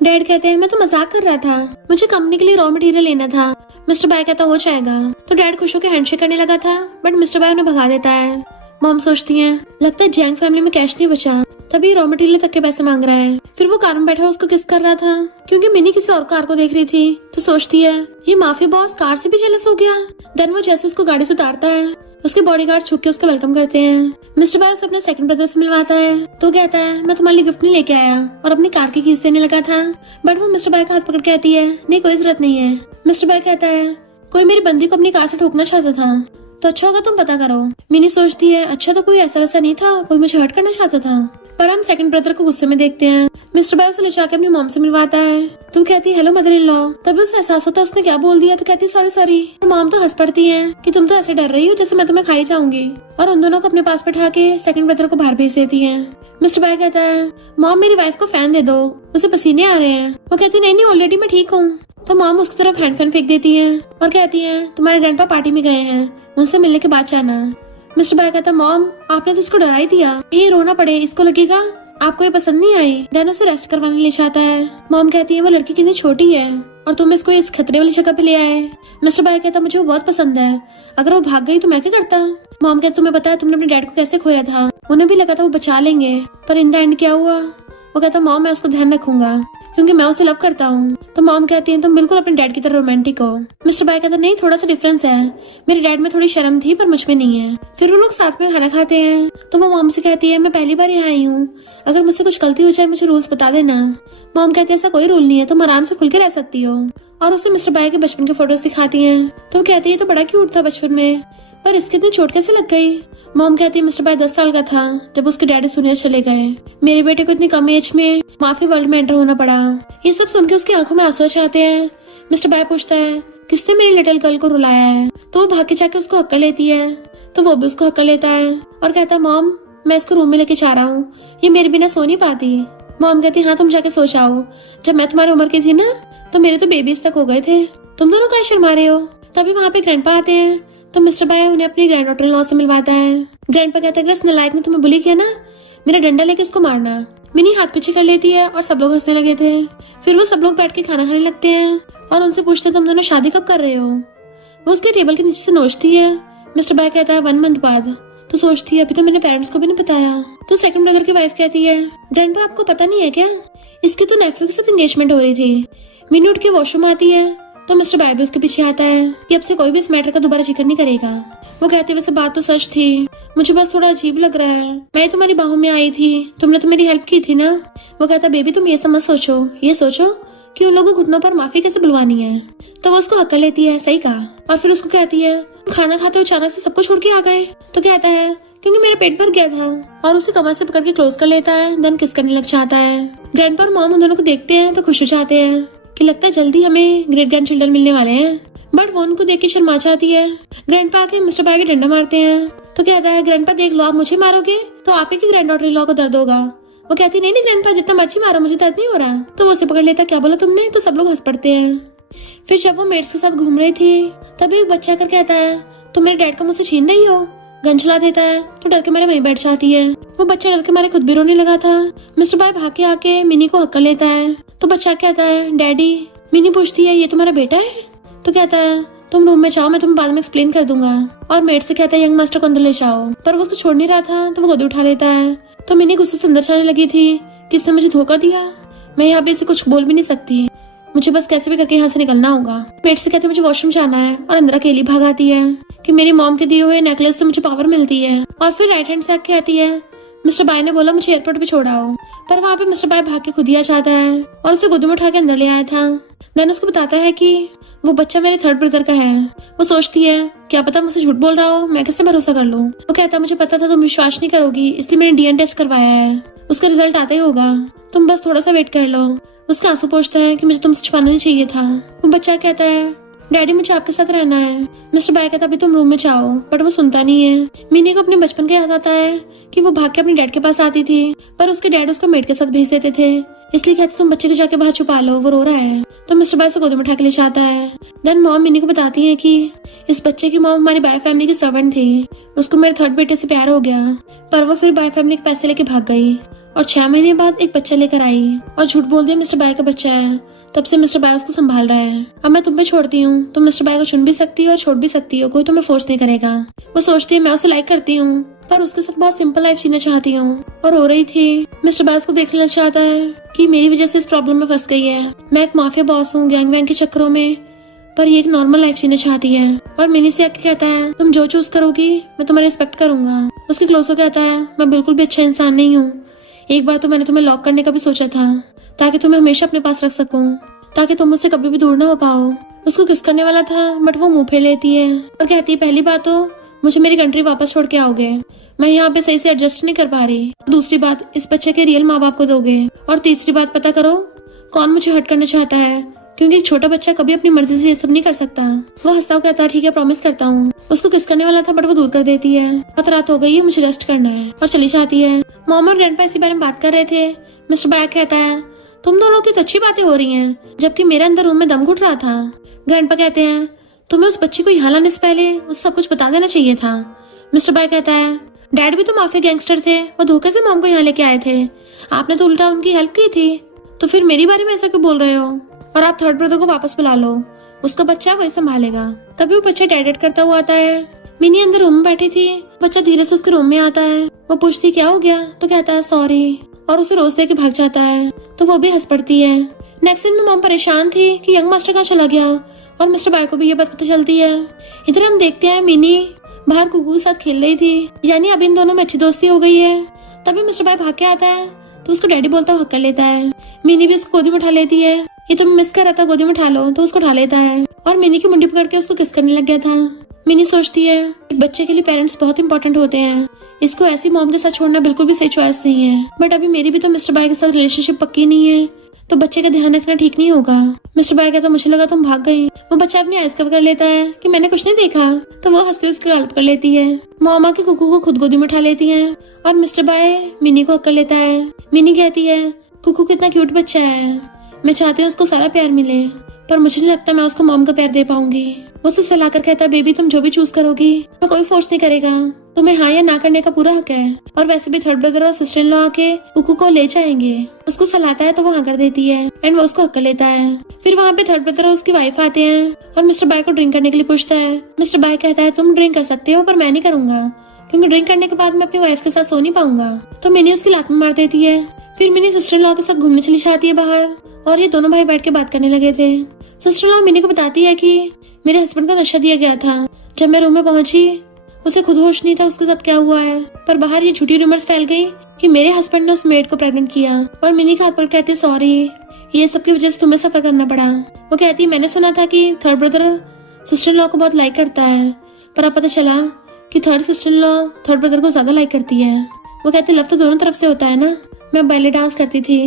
डैड कहते हैं मैं तो मजाक कर रहा था, मुझे कंपनी के लिए रॉ मटेरियल लेना था। मिस्टर बाय कहता हो जाएगा। तो डैड खुश होकर हैंडशेक करने लगा था बट मिस्टर बाय उन्हें भगा देता है। मॉम सोचती है लगता है जैंग फैमिली में कैश नहीं बचा तभी रॉ मटेरियल तक के पैसे मांग रहा है। फिर वो कार में बैठा उसको किस कर रहा था क्योंकि मिनी किसी और कार को देख रही थी। तो सोचती है ये माफी बॉस कार से भी जेलस हो गया। देन वो जैसे उसको गाड़ी से उतारता है उसके बॉडीगार्ड छुप के उसका वेलकम करते हैं। मिस्टर बाय उसे अपने सेकंड ब्रदर से मिलवाता है। तो कहता है मैं तुम्हारे लिए गिफ्ट नहीं लेके आया और अपनी कार की कीज देने लगा था। बट वो मिस्टर बाय का हाथ पकड़ के कहती है नहीं कोई जरूरत नहीं है। मिस्टर बाय कहता है कोई मेरी बंदी को अपनी कार से ठोकना चाहता था तो अच्छा होगा तुम पता करो। मिनी सोचती है अच्छा तो कोई ऐसा वैसा नहीं था, कोई मुझे हर्ट करना चाहता था। पर हम सेकंड ब्रदर को गुस्से में देखते हैं। मिस्टर बाय उसे लचा के अपनी मॉम से मिलवाता है। तो कहती हेलो मदर इन लॉ। तभी उसे एहसास होता है उसने क्या बोल दिया। तो कहती सॉरी। मॉम तो हंस पड़ती है कि तुम तो ऐसे डर रही हो जैसे मैं तुम्हें खाई जाऊंगी और उन दोनों को अपने पास बैठा के सेकंड ब्रदर को बाहर भेज देती है। मिस्टर बाय कहता है मॉम मेरी वाइफ को फैन दे दो, उसे पसीने आ रहे हैं। वो कहती नहीं ऑलरेडी मैं ठीक हूँ। तो मॉम उसकी तरफ हैंड फैन फेंक देती है और कहती है तुम्हारे ग्रैंडपा पार्टी में गए हैं, उनसे मिलने के बाद जाना। मिस्टर बाय कहता मॉम आपने तो इसको डरा ही दिया, ये रोना पड़े, इसको लगेगा आपको ये पसंद नहीं आई। देन उसे रेस्ट करवाने ले जाता है। मॉम कहती है वो लड़की कितनी छोटी है और तुम इसको इस खतरे वाली जगह पे ले आए। मिस्टर बाय कहता मुझे वो बहुत पसंद है, अगर वो भाग गई तो मैं क्या करता। मॉम कहती तुम्हें पता है तुमने अपने डैड को कैसे खोया था, उन्हें भी लगा था वो बचा लेंगे पर इन द एंड क्या हुआ। वो कहता मॉम मैं उसको ध्यान रखूंगा क्योंकि मैं उसे लव करता हूँ। तो मॉम कहती है तुम बिल्कुल अपने डैड की तरह रोमांटिक हो। मिस्टर बाय कहता नहीं थोड़ा सा डिफरेंस है, मेरे डैड में थोड़ी शर्म थी पर मुझ में नहीं है। फिर वो लोग साथ में खाना खाते हैं। तो वो मॉम से कहती है मैं पहली बार यहाँ आई हूँ, अगर मुझसे कुछ गलती हो जाए मुझे रूल्स बता देना। मॉम कहती है ऐसा कोई रूल नहीं है, तुम आराम से खुल के रह सकती हो। और उसे मिस्टर बाय के बचपन के फोटोज दिखाती है। तो कहती है तो बड़ा क्यूट था बचपन में, पर इसकी इतनी चोट कैसे लग गई। मॉम कहती है मिस्टर बाय 10 साल का था जब उसके डैडी सुनिए चले गए, मेरे बेटे को इतनी कम एज में माफी वर्ल्ड में एंटर होना पड़ा। ये सब सुन के उसकी आंखों में आंसू आते हैं। मिस्टर बाय पूछता है किसने मेरी लिटिल गर्ल को रुलाया है। तो वो भाग के जाके उसको हक्का लेती है। तो वो भी उसको हक्का लेता है और कहता है मॉम मैं इसको रूम में लेके जा रहा हूँ, ये मेरे बिना सो नहीं पाती। मॉम कहती हाँ तुम जाके सो जाओ, जब मैं तुम्हारी उम्र की थी ना तो मेरे तो बेबीज तक हो गए थे, तुम दोनों क्या शर्मा रहे हो। तभी वहाँ पे ग्रैंडपा आते हैं। तो मिस्टर बाय उन्हें अपनी ग्रैंड डॉटर इन लॉ से मिलवाता है। ग्रैंडपा कहता है इस नालायक ने तुम्हें बुली किया ना, मेरा डंडा लेके उसको मारना। मिनी हाथ पीछे कर लेती है और सब लोग हंसने लगे थे। फिर वो सब लोग बैठ के खाना खाने लगते हैं और उनसे पूछते तुम दोनों शादी कब कर रहे हो। वो उसके टेबल के नीचे से नोचती है। मिस्टर बाय कहता है 1 मंथ बाद। तो सोचती है अभी तो मैंने पेरेंट्स को भी नहीं बताया। तो सेकंड ब्रदर की वाइफ कहती है ग्रैंडपा आपको पता नहीं है क्या, इसकी तो नेफ्यू के साथ एंगेजमेंट हो रही थी। मिनी उठ के वॉशरूम आती है। तो मिस्टर बाय भी उसके पीछे आता है कि अब से कोई भी इस मैटर का दोबारा जिक्र नहीं करेगा। वो कहती है वैसे बात तो सच थी, मुझे बस थोड़ा अजीब लग रहा है, मैं तुम्हारी बाहों में आई थी, तुमने तो मेरी हेल्प की थी ना। वो कहता बेबी तुम ये समझ सोचो, ये सोचो कि उन लोगों घुटनों पर माफी कैसे बुलवानी है। तो वो उसको हक्का लेती है सही कहा। और फिर उसको कहती है खाना खाते अचानक से सबको छोड़ के आ गए। तो कहता है क्योंकि मेरा पेट भर गया था। और उसे कमर से पकड़ के क्लोज कर लेता है, देन किस करने लग जाता है। ग्रैंडपा और मॉम उन दोनों को देखते हैं तो खुश हो जाते हैं कि लगता है जल्दी हमें ग्रेट ग्रैंड चिल्ड्रन मिलने वाले हैं। बट वो उनको देख के शर्मा जाती है। ग्रैंडपा आके मिस्टर बाय के डंडा मारते हैं। तो कहता है ग्रैंडपा देख लो आप मुझे मारोगे तो आप ही की ग्रैंड डॉटर इन लॉ को दर्द होगा। वो कहती नहीं ग्रैंडपा जितना मर्जी मारो मुझे दर्द नहीं हो रहा। तो वो उसे पकड़ लेता क्या बोला तुमने। तो सब लोग हंस पड़ते हैं। फिर जब वो मेट्स के साथ घूम रही थी तभी बच्चा कर कहता है तुम मेरे डैड को मुझसे छीन रही हो। गन चला देता है तो डर के मारे वहीं बैठ जाती है। वो बच्चा डर के मारे खुद भी रोने लगा था। मिस्टर बाय भाग के आके मिनी को हक्का लेता है। तो बच्चा कहता है डैडी। मिनी पूछती है ये तुम्हारा बेटा है। तो कहता है तुम रूम में जाओ मैं तुम्हें बाद में एक्सप्लेन कर दूंगा। और मेट से कहता है यंग मास्टर को अंदर ले जाओ। पर वो उसको छोड़ नहीं रहा था तो वो गोदी उठा लेता है। तो मिनी गुस्से से अंदर जाने लगी थी कि इसने मुझे धोखा दिया, मैं यहाँ पे इसे कुछ बोल भी नहीं सकती, मुझे बस कैसे भी करके यहाँ से निकलना होगा। मेट से कहते मुझे वॉशरूम जाना है और अंदर अकेली भाग आती है कि मेरी मॉम के दिए हुए नेकलेस से मुझे पावर मिलती है। और फिर राइट हैंड से आके आती है मिस्टर बाय ने बोला मुझे एयरपोर्ट पे छोड़ाओ। पर वहाँ पे मिस्टर बाय भाग के खुद ही आ जाता है और उसे गोदी में उठा के अंदर ले आया था। देन उसको बताता है कि वो बच्चा मेरे थर्ड ब्रदर का है। वो सोचती है क्या पता मुझसे झूठ बोल रहा हो, मैं कैसे भरोसा कर लूं। वो कहता मुझे पता था तुम विश्वास नहीं करोगी इसलिए मैंने डीएनए टेस्ट करवाया है, उसका रिजल्ट आता ही होगा, तुम बस थोड़ा सा वेट कर लो। उसके आंसू पोंछता है कि मुझे तुमसे छुपाना नहीं चाहिए था। वो बच्चा कहता है डैडी मुझे आपके साथ रहना है। मिस्टर बाय कहता अभी तुम रूम में जाओ, बट वो सुनता नहीं है। मिनी को अपने बचपन का याद आता है कि वो भाग के अपने डैड के पास आती थी, पर उसके डैड उसको मेड के साथ भेज देते थे, इसलिए कहते तुम बच्चे को जाके बाहर छुपा लो, वो रो रहा है। तो मिस्टर बाय उसे गोद में उठा के ले जाता है। देन मॉम मिनी को बताती है कि इस बच्चे की मॉम हमारी बाय फैमिली की सर्वेंट थी, उसको मेरे थर्ड बेटे से प्यार हो गया, पर वो फिर बाय फैमिली के पैसे लेके भाग गई और 6 महीने बाद एक बच्चा लेकर आई और झूठ बोल दिया मिस्टर बाय का बच्चा है। तब से मिस्टर बाय उसको संभाल रहा है। अब मैं तुम पे छोड़ती हूँ, तुम मिस्टर बाय को चुन भी सकती हो और छोड़ भी सकती हो, कोई तुम्हें फोर्स नहीं करेगा। वो सोचती है मैं उसे लाइक करती हूँ, पर उसके साथ बहुत सिंपल लाइफ जीना चाहती हूँ, और रो रही थी। मिस्टर बाय उसको देखने लग जाता है कि मेरी वजह से इस प्रॉब्लम में फंस गई है, मैं एक माफिया बॉस हूँ गैंग वैंग के चक्करों में, पर ये एक नॉर्मल लाइफ जीना चाहती है। और मिनी से आके कहता है तुम जो चूज करोगी मैं तुम्हारी रिस्पेक्ट करूंगा। उसके क्लोजर कहता है मैं बिल्कुल भी अच्छा इंसान नहीं हूँ, एक बार तो मैंने तुम्हें लॉक करने का भी सोचा था ताकि तुम्हें हमेशा अपने पास रख सकूं, ताकि तुम मुझसे कभी भी दूर ना हो पाओ। उसको किस करने वाला था, बट वो मुंह फेर लेती है और कहती है पहली बात तो मुझे मेरी कंट्री वापस छोड़ के आओगे, मैं यहाँ पे सही से एडजस्ट नहीं कर पा रही। दूसरी बात इस बच्चे के रियल माँ बाप को दोगे, और तीसरी बात पता करो कौन मुझे हर्ट करना चाहता है, क्योंकि एक छोटा बच्चा कभी अपनी मर्जी से ये सब नहीं कर सकता। वो हंसता हुआ कहता है ठीक है प्रॉमिस करता हूँ। उसको किस करने वाला था, बट वो दूर कर देती है। रात हो गई है, मुझे रेस्ट करना है, और चली जाती है। मॉम और ग्रैंडपा इसी बारे में बात कर रहे थे। मिस्टर बाय कहता है तुम दोनों की तो अच्छी बातें हो रही हैं, जबकि मेरे अंदर रूम में दम घुट रहा था। ग्रैंडपा कहते हैं तुम्हें उस बच्ची को यहाँ लाने से पहले उसे सब कुछ बता देना चाहिए था। मिस्टर बाय कहता है डैड भी तो माफिया गैंगस्टर थे, वो धोखे से मॉम को यहाँ लेके आए थे, आपने तो उल्टा उनकी हेल्प की थी, तो फिर मेरी बारे में ऐसा क्यों बोल रहे हो, और आप थर्ड ब्रदर को वापस बुला लो, उसका बच्चा वही संभालेगा। तभी वो बच्चा डेडेट करता हुआ आता है। मिनी अंदर रूम में बैठी थी, बच्चा धीरे से उसके रूम में आता है। वो पूछती क्या हो गया, तो कहता है सॉरी, और उसे रोज दे के भाग जाता है, तो वो भी हंस पड़ती है। नेक्स्ट दिन में मॉम परेशान थी कि यंग मास्टर कहाँ चला गया, और मिस्टर बाय को भी ये बात पता चलती है। इधर हम देखते हैं मिनी बाहर कुकू के साथ खेल रही थी, यानी अब इन दोनों में अच्छी दोस्ती हो गई है। तभी मिस्टर बाय भाग के आता है, तो उसको डैडी बोलता हुआ हक कर लेता है। मिनी भी उसको गोदी में उठा लेती है, ये तो मिस कर रहा था गोदी में उठा लो, तो उसको उठा लेता है, और मिनी की मुंडी पकड़ के उसको किस करने लग गया था। मिनी सोचती है एक बच्चे के लिए पेरेंट्स बहुत इंपॉर्टेंट होते हैं, इसको ऐसी मॉम के साथ छोड़ना बिल्कुल भी सही चॉइस नहीं है, बट अभी मेरी भी तो मिस्टर बाय के साथ रिलेशनशिप पक्की नहीं है, तो बच्चे का ध्यान रखना ठीक नहीं होगा। मिस्टर बाय कहता मुझे लगा तुम भाग गई। वो बच्चा अपनी आइस कवर कर लेता है कि मैंने कुछ नहीं देखा, तो वो हंसते उसकी हेल्प कर लेती है। मॉमा की कुकू को खुद गोदी में उठा लेती है, और मिस्टर बाय मिनी को हक कर लेता है। मिनी कहती है कुकू कितना क्यूट बच्चा है, मैं चाहती हूँ उसको सारा प्यार मिले, पर मुझे नहीं लगता मैं उसको मॉम का प्यार दे पाऊंगी। उससे सलाह कर कहता है बेबी तुम जो भी चूज करोगी तो कोई फोर्स नहीं करेगा, तुम्हें हाँ या ना करने का पूरा हक है, और वैसे भी थर्ड ब्रदर और सिस्टर इन लॉ आके कुकू को ले जाएंगे। उसको सलाहता है तो वो हाँ कर देती है, एंड वो उसको हक कर लेता है। फिर वहाँ पे थर्ड ब्रदर और उसकी वाइफ आते हैं, और मिस्टर बाय को ड्रिंक करने के लिए पूछता है। मिस्टर बाय कहता है तुम ड्रिंक कर सकते हो, पर मैं नहीं करूंगा, क्योंकि ड्रिंक करने के बाद मैं अपनी वाइफ के साथ सो नहीं पाऊंगा। तो मिनी उसकी लात में मार देती है। फिर मिनी सिस्टर इन लॉ के साथ घूमने चली जाती है बाहर, और ये दोनों भाई बैठ के बात करने लगे थे। सिस्टर इन लॉ मिनी को बताती है कि मेरे हस्बैंड को नशा दिया गया था, जब मैं रूम में पहुंची उसे खुद होश नहीं था उसके साथ क्या हुआ है, पर बाहर ये झूठी रूमर्स फैल गई कि मेरे हस्बैंड ने उस मेड को प्रेग्नेंट किया, और मिनी का हाथ पकड़ कहते सॉरी, ये सब की वजह से तुम्हें सफर करना पड़ा। वो कहती मैंने सुना था कि third brother sister in law को बहुत लाइक करता है, पर अब पता चला कि third sister in law third brother को ज्यादा लाइक करती है। वो कहती लव तो दोनों तरफ से होता है ना, मैं बैले डांस करती थी,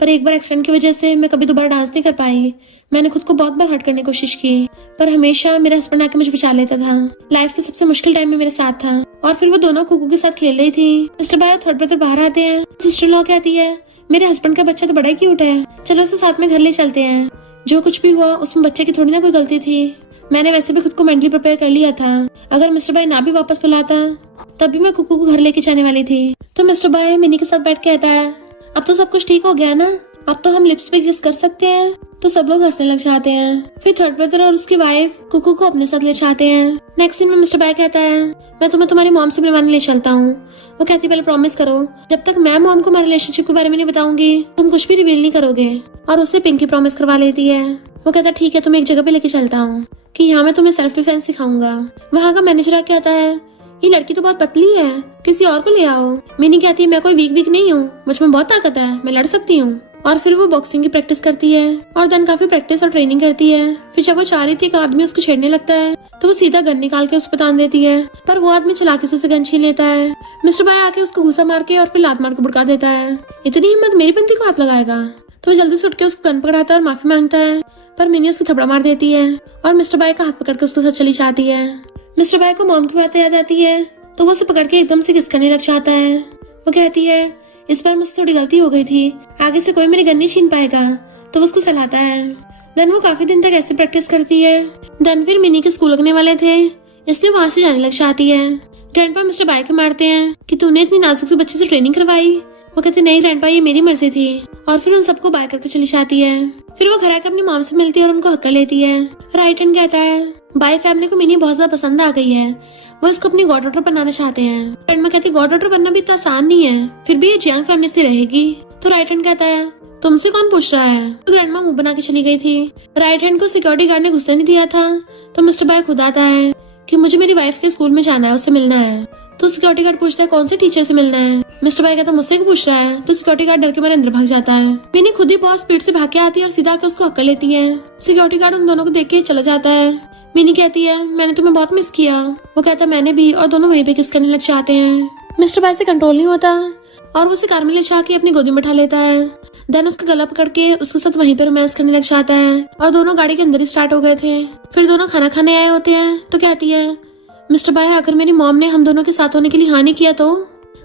पर एक बार एक्सीडेंट की वजह से मैं कभी दोबारा डांस नहीं कर पाई। मैंने खुद को बहुत बार हर्ट करने की कोशिश की, पर हमेशा मेरा हस्बैंड आके मुझे बचा लेता था, लाइफ के सबसे मुश्किल टाइम में मेरे साथ था। और फिर वो दोनों कुकू के साथ खेल रही थी। मिस्टर बाय और थर्ड ब्रदर बाहर आते हैं। सिस्टर लॉ कहती है मेरे हस्बैंड का बच्चा तो बड़ा क्यूट है, चलो उसे साथ में घर ले चलते हैं। जो कुछ भी हुआ उसमें बच्चे की थोड़ी ना कोई गलती थी, मैंने वैसे भी खुद को मेंटली प्रिपेयर कर लिया था, अगर मिस्टर बाय ना भी वापस बुलाता तभी मैं कुकू को घर लेके जाने वाली थी। तो मिस्टर बाय मिनी के साथ बैठ के कहता है अब तो सब कुछ ठीक हो गया ना, अब तो हम लिप्स पे किस कर सकते हैं। तो सब लोग हंसने लग जाते हैं। फिर थर्ड ब्रदर और उसकी वाइफ कुकू को अपने साथ ले जाते हैं। नेक्स्ट सीन में मिस्टर बाय कहता है मैं तुम्हें तुम्हारी मॉम से मिलवाने ले चलता हूँ। वो कहती है पहले प्रॉमिस करो जब तक मैं मॉम को हमारे रिलेशनशिप के बारे में नहीं बताऊंगी तुम कुछ भी रिवील नहीं करोगे, और उससे पिंकी प्रॉमिस करवा लेती है। वो कहता है ठीक है तुम्हें एक जगह पे लेके चलता हूँ कि यहाँ मैं तुम्हें सेल्फ डिफेंस सिखाऊंगा। वहाँ का मैनेजर आके कहता है ये लड़की तो बहुत पतली है, किसी और को ले आओ। मिनी कहती है मैं कोई वीक नहीं हूँ, मुझ में बहुत ताकत है, मैं लड़ सकती हूँ। और फिर वो बॉक्सिंग की प्रैक्टिस करती है और देन काफी प्रैक्टिस और ट्रेनिंग करती है। फिर जब वो चाह रही थी एक आदमी उसको छेड़ने लगता है तो वो सीधा गन निकाल के उस पर तान देती है, पर वो आदमी चालाकी से उसे गन छीन लेता है। मिस्टर बाय आके उसको घूसा मार के और फिर लात मार के भड़का देता है। इतनी हिम्मत मेरी बंदी को हाथ लगाएगा। तो वो जल्दी से उठ के उसको गन पकड़ाता है और माफी मांगता है, पर मिनी उसको थपड़ा मार देती है और मिस्टर बाय का हाथ पकड़ के उसके साथ चली जाती है। मिस्टर बाय को मॉम की बातें याद आती है तो वो उसे पकड़ के एकदम से किस करने लग जाता है। वो कहती है इस बार मुझसे थोड़ी गलती हो गई थी, आगे से कोई मेरी गन नहीं छीन पाएगा। तो वो उसको सहलाता है। देन वो काफी दिन तक ऐसे प्रैक्टिस करती है। देन फिर मिनी के स्कूल लगने वाले थे, इसलिए वहां से जाने लग जाती है। ग्रैंडपा मिस्टर बाय को मारते हैं कि तूने इतनी नाजुक से बच्चे से ट्रेनिंग करवाई। वो कहते नहीं ग्रैंडपा, ये मेरी मर्जी थी, और फिर उन सबको बाय करके चली जाती है। फिर वो घर आकर अपनी मॉम से मिलती है और उनको हक कर लेती है। राइट हैंड कहता है बाय फैमिली को मिनी बहुत ज्यादा पसंद आ गई है, वो इसको अपनी गॉड डॉटर बनाना चाहते हैं। ग्रैंडमा कहती है गॉड डॉटर बनना भी इतना आसान नहीं है, फिर भी ये जियांग फैमिली से रहेगी। तो राइट हैंड कहता है तुमसे कौन पूछ रहा है। तो ग्रैंडमा मुंह बना के चली गई थी। राइट हैंड को सिक्योरिटी गार्ड ने घुसने नहीं दिया था, तो मिस्टर बाय खुद आता है कि मुझे मेरी वाइफ के स्कूल में जाना है, उससे मिलना है। तो सिक्योरिटी गार्ड पूछता है कौन से टीचर से मिलना है। मिस्टर बाय कहता मुझसे क्यों पूछ रहा है। तो सिक्योरिटी गार्ड डर के मारे अंदर भाग जाता है। मिनी खुद ही बहुत स्पीड से भाग के आती है और सीधा आकर उसको हक कर लेती है। सिक्योरिटी गार्ड उन दोनों को देख के चला जाता है। मिनी कहती है मैंने तुम्हें बहुत मिस किया। वो कहता मैंने भी, और दोनों वहीं पे किस करने लग जाते हैं। मिस्टर बाय से कंट्रोल नहीं होता और वो उसे कार में ले जाके अपनी गोदी में बैठा लेता है। देन उसका गला पकड़ के उसके साथ वहीं पे रोमांस करने लग जाता है, और दोनों गाड़ी के अंदर ही स्टार्ट हो गए थे। फिर दोनों खाना खाने आए होते हैं। तो कहती है मिस्टर बाय अगर मेरी मॉम ने हम दोनों के साथ होने के लिए हाँ नहीं किया तो।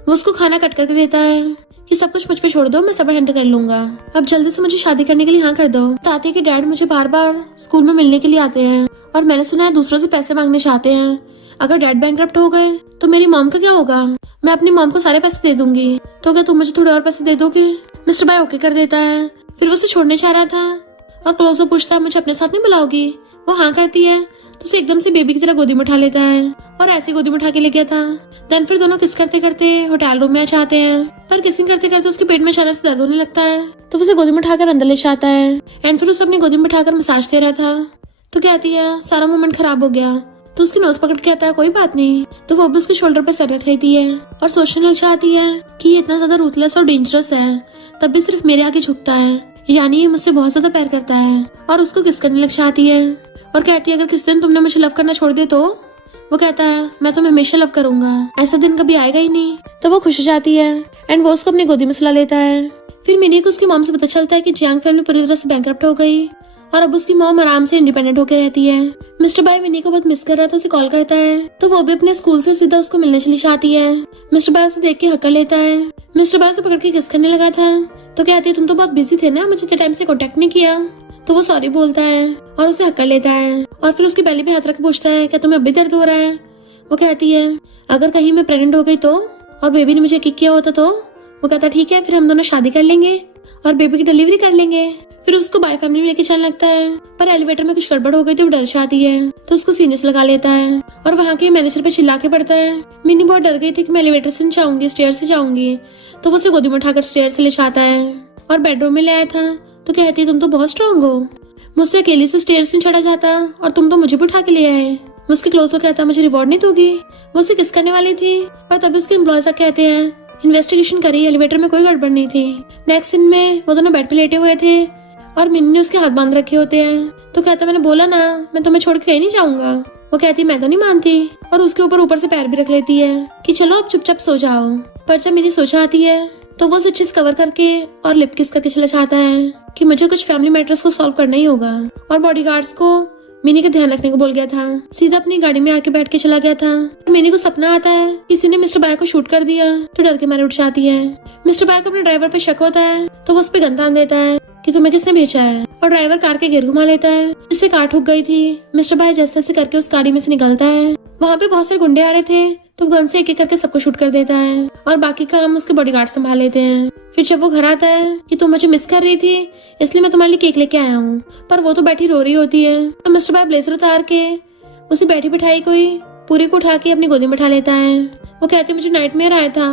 वो उसको खाना कट करके देता है कि सब कुछ मुझ पे छोड़ दो, मैं सब हैंडल कर लूंगा, अब जल्दी से मुझे शादी करने के लिए हाँ कर दो। ताते के डैड मुझे बार बार स्कूल में मिलने के लिए आते हैं, और मैंने सुना है दूसरों से पैसे मांगने चाहते हैं। अगर डैड बैंकरप्ट हो गए तो मेरी मॉम का क्या होगा। मैं अपनी मॉम को सारे पैसे दे दूंगी, तो क्या तुम मुझे थोड़े और पैसे दे दोगे। मिस्टर बाय ओके कर देता है। फिर वो उसे छोड़ने चाह रहा था और क्लोजो पूछता है मुझे अपने साथ नहीं बुलाओगी। वो हाँ करती है तो उसे एकदम से बेबी की तरह गोदी में उठा लेता है और ऐसे गोदी में उठा के ले गया था। देन फिर दोनों किस करते करते होटल रूम में आ जाते हैं, पर किसिंग करते करते उसके पेट में अचानक से दर्द होने लगता है। तो उसे गोदी में उठाकर अंदर ले जाता है एंड फिर उसे अपनी गोदी में उठाकर मसाज दे रहा था। तो कहती है सारा मोमेंट खराब हो गया। तो उसकी नोज पकड़ के कहता है कोई बात नहीं। तो वो भी उसके शोल्डर पे सर रख लेती है और सोचने लग जाती है कि ये इतना ज्यादा रूथलेस और डेंजरस है, तब भी सिर्फ मेरे आगे झुकता है, यानी ये मुझसे बहुत ज्यादा प्यार करता है। और उसको किस करने लग जाती है और कहती है अगर किस दिन तुमने मुझे लव करना छोड़ दे तो। वो कहता है मैं तुम्हें हमेशा लव करूंगा, ऐसा दिन कभी आएगा ही नहीं। तो वो खुश हो जाती है एंड वो उसको अपनी गोदी में सुला लेता है। फिर मिनी को उसकी मॉम से पता चलता है कि जियांग फैमिली पूरी तरह से बैंकरप्ट हो गई और अब उसकी मॉम आराम से इंडिपेंडेंट होकर रहती है। मिस्टर बाय मिनी को बहुत मिस कर रहा था, उसे कॉल करता है तो वो भी अपने स्कूल से सीधा उसको मिलने चली जाती है। मिस्टर बाय उसे देख के हक कर लेता है। मिस्टर बाय उसे पकड़ के किस करने लगा था तो कहती है तुम तो बहुत बिजी थे ना, मुझे इतने टाइम से कॉन्टेक्ट नहीं किया। तो वो सॉरी बोलता है और उसे हक कर लेता है और फिर उसकी बेली पे हाथ रख के पूछता है क्या तुम्हें अभी दर्द हो रहा है। वो कहती है अगर कहीं मैं प्रेग्नेंट हो गई तो, और बेबी ने मुझे किक किया होता तो। वो कहता ठीक है, फिर हम दोनों शादी कर लेंगे और बेबी की डिलीवरी कर लेंगे। फिर उसको बाय फैमिली में लेके चलने लगता है, पर एलिवेटर में कुछ गड़बड़ हो गई तो वो डर जाती है, तो उसको सीने से लगा लेता है और वहाँ के मैनेजर पे चिल्ला के पड़ता है। मिनी बहुत डर गई थी कि मैं एलिवेटर से नहीं जाऊंगी, स्टेयर से जाऊंगी। तो वो उसे गोदी में उठाकर स्टेयर से ले जाता है और बेडरूम में ले आया था। तो कहती है तुम तो बहुत स्ट्रॉन्ग हो, मुझसे अकेले से स्टेयर से चढ़ा जाता और तुम तो मुझे भी उठा के ले आए। उसके क्लोज हो कहता मुझे रिवॉर्ड नहीं दोगी। वो उसे किस करने वाली थी पर तभी उसके एम्प्लॉयज कहते हैं इन्वेस्टिगेशन करी, एलिवेटर में कोई गड़बड़ नहीं थी। नेक्स्ट सीन में वो दोनों बेड पे लेटे हुए थे और मिनी ने उसके हाथ बांध रखे होते हैं। तो कहता मैंने बोला ना मैं तुम्हें छोड़ के कहीं नहीं जाऊंगा। वो कहती मैं तो नहीं मानती और उसके ऊपर से पैर भी रख लेती है कि चलो अब चुपचाप सो जाओ। पर जब मिनी सो जाती है तो वो उसे अच्छे से कवर करके और लिप किस करके चला जाता है कि मुझे कुछ फैमिली मैटर्स को सॉल्व करना ही होगा। और बॉडीगार्ड्स को मिनी का ध्यान रखने को बोल गया था, सीधा अपनी गाड़ी में आके बैठ के चला गया था। मिनी को सपना आता है किसी ने मिस्टर बाय को शूट कर दिया, तो डर के मारे उठ जाती है। मिस्टर बाय को अपने ड्राइवर पे शक होता है तो वो उस पे गन तान देता है कि तुम्हें किसने भेजा है, और ड्राइवर कार के गिर घुमा लेता है जिससे कार ठुक गई थी। मिस्टर बाय जैसे तैसे करके उस गाड़ी में से निकलता है। वहाँ पे बहुत सारे गुंडे आ रहे थे तो गन से एक एक करके सबको शूट कर देता है और बाकी काम उसके बॉडीगार्ड संभाल लेते हैं। फिर जब वो घर आता है कि तुम मुझे मिस कर रही थी इसलिए मैं तुम्हारे लिए केक लेके आया हूँ, पर वो तो बैठी रो रही होती है। तो मिस्टर बाय ब्लेजर उतार के उसे बैठी बिठाई कोई पूरी को उठा के अपनी गोदी में उठा लेता है। वो कहती मुझे नाइटमेयर आया था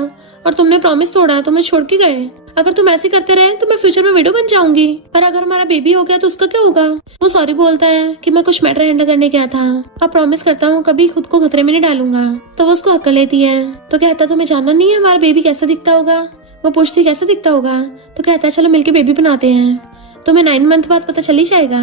और तुमने प्रॉमिस तोड़ा तो मुझे छोड़ के गए। अगर तुम ऐसे करते रहे तो मैं फ्यूचर में विडो बन जाऊंगी, पर अगर हमारा बेबी हो गया तो उसका क्या होगा। वो सॉरी बोलता है कि मैं कुछ मैटर हैंडल करने गया था, अब प्रॉमिस करता हूँ कभी खुद को खतरे में नहीं डालूंगा। तो वो उसको हक कर लेती है। तो कहता तुम्हें जानना नहीं है हमारा बेबी कैसा दिखता होगा। वो पूछती कैसा दिखता होगा तो कहता है चलो मिलके बेबी बनाते हैं, तुम्हें 9 मंथ बाद पता चल ही जाएगा।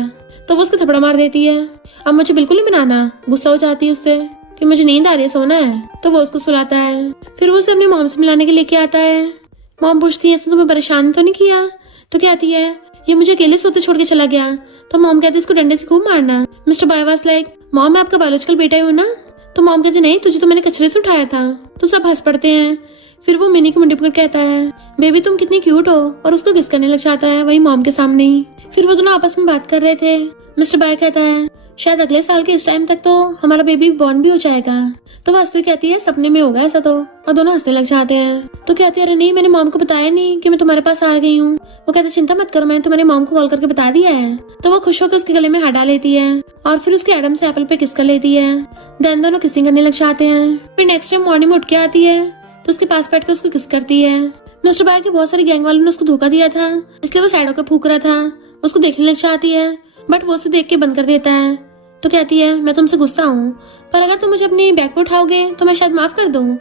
तो वो उसको थपड़ा मार देती है, अब मुझे बिल्कुल नहीं बनाना। गुस्सा हो जाती है उससे कि मुझे नींद आ रही है, सोना है। तो वो उसको सुलाता है। फिर वो उसे अपनी मॉम से मिलाने के लेके आता है। मॉम पूछती है इसने तुम्हें परेशान तो नहीं किया। तो कहती है ये मुझे अकेले सोते छोड़ के चला गया। तो मॉम कहती इसको डंडे से खूब मारना। Mister Bye was like, mom मैं आपका बायोलॉजिकल बेटा हूँ ना। तो मॉम कहती नहीं, तुझे तो मैंने कचरे से उठाया था। तो सब हंस पड़ते हैं। फिर वो मिनी को मुंडी पकड़ कहता है, बेबी तुम कितनी क्यूट हो, और उसको किस करने लग जाता है, वही मॉम के सामने ही। फिर वो दोनों आपस में बात कर रहे थे। मिस्टर बाय कहता है शायद अगले साल के इस टाइम तक तो हमारा बेबी बॉर्न भी हो जाएगा। तो वास्तु कहती है सपने में होगा ऐसा तो, और दोनों हंसने लग जाते हैं। तो कहती है अरे नहीं, मैंने मॉम को बताया नहीं कि मैं तुम्हारे पास आ गई हूँ। वो कहते चिंता मत करो, मैंने तुम्हारी मॉम को कॉल करके बता दिया है। तो वो खुश होकर उसके गले में हाथ डाल लेती है और फिर उसके एडम से एप्पल पे किस कर लेती है। देन दोनों किसिंग करने लग जाते हैं। फिर नेक्स्ट टाइम मॉर्निंग में उठ के आती है तो उसके पास बैठ कर उसको किस करती है। मिस्टर बाय के बहुत सारे गैंग वालों ने उसको धोखा दिया था, इसलिए वो साइड होकर फूक रहा था। उसको देखने लग जाती है बट वो उसे देख के बंद कर देता है। तो कहती है मैं तुमसे गुस्सा हूँ, पर अगर तुम मुझे अपनी बैग पे उठाओगे तो मैं शायद माफ कर दूं।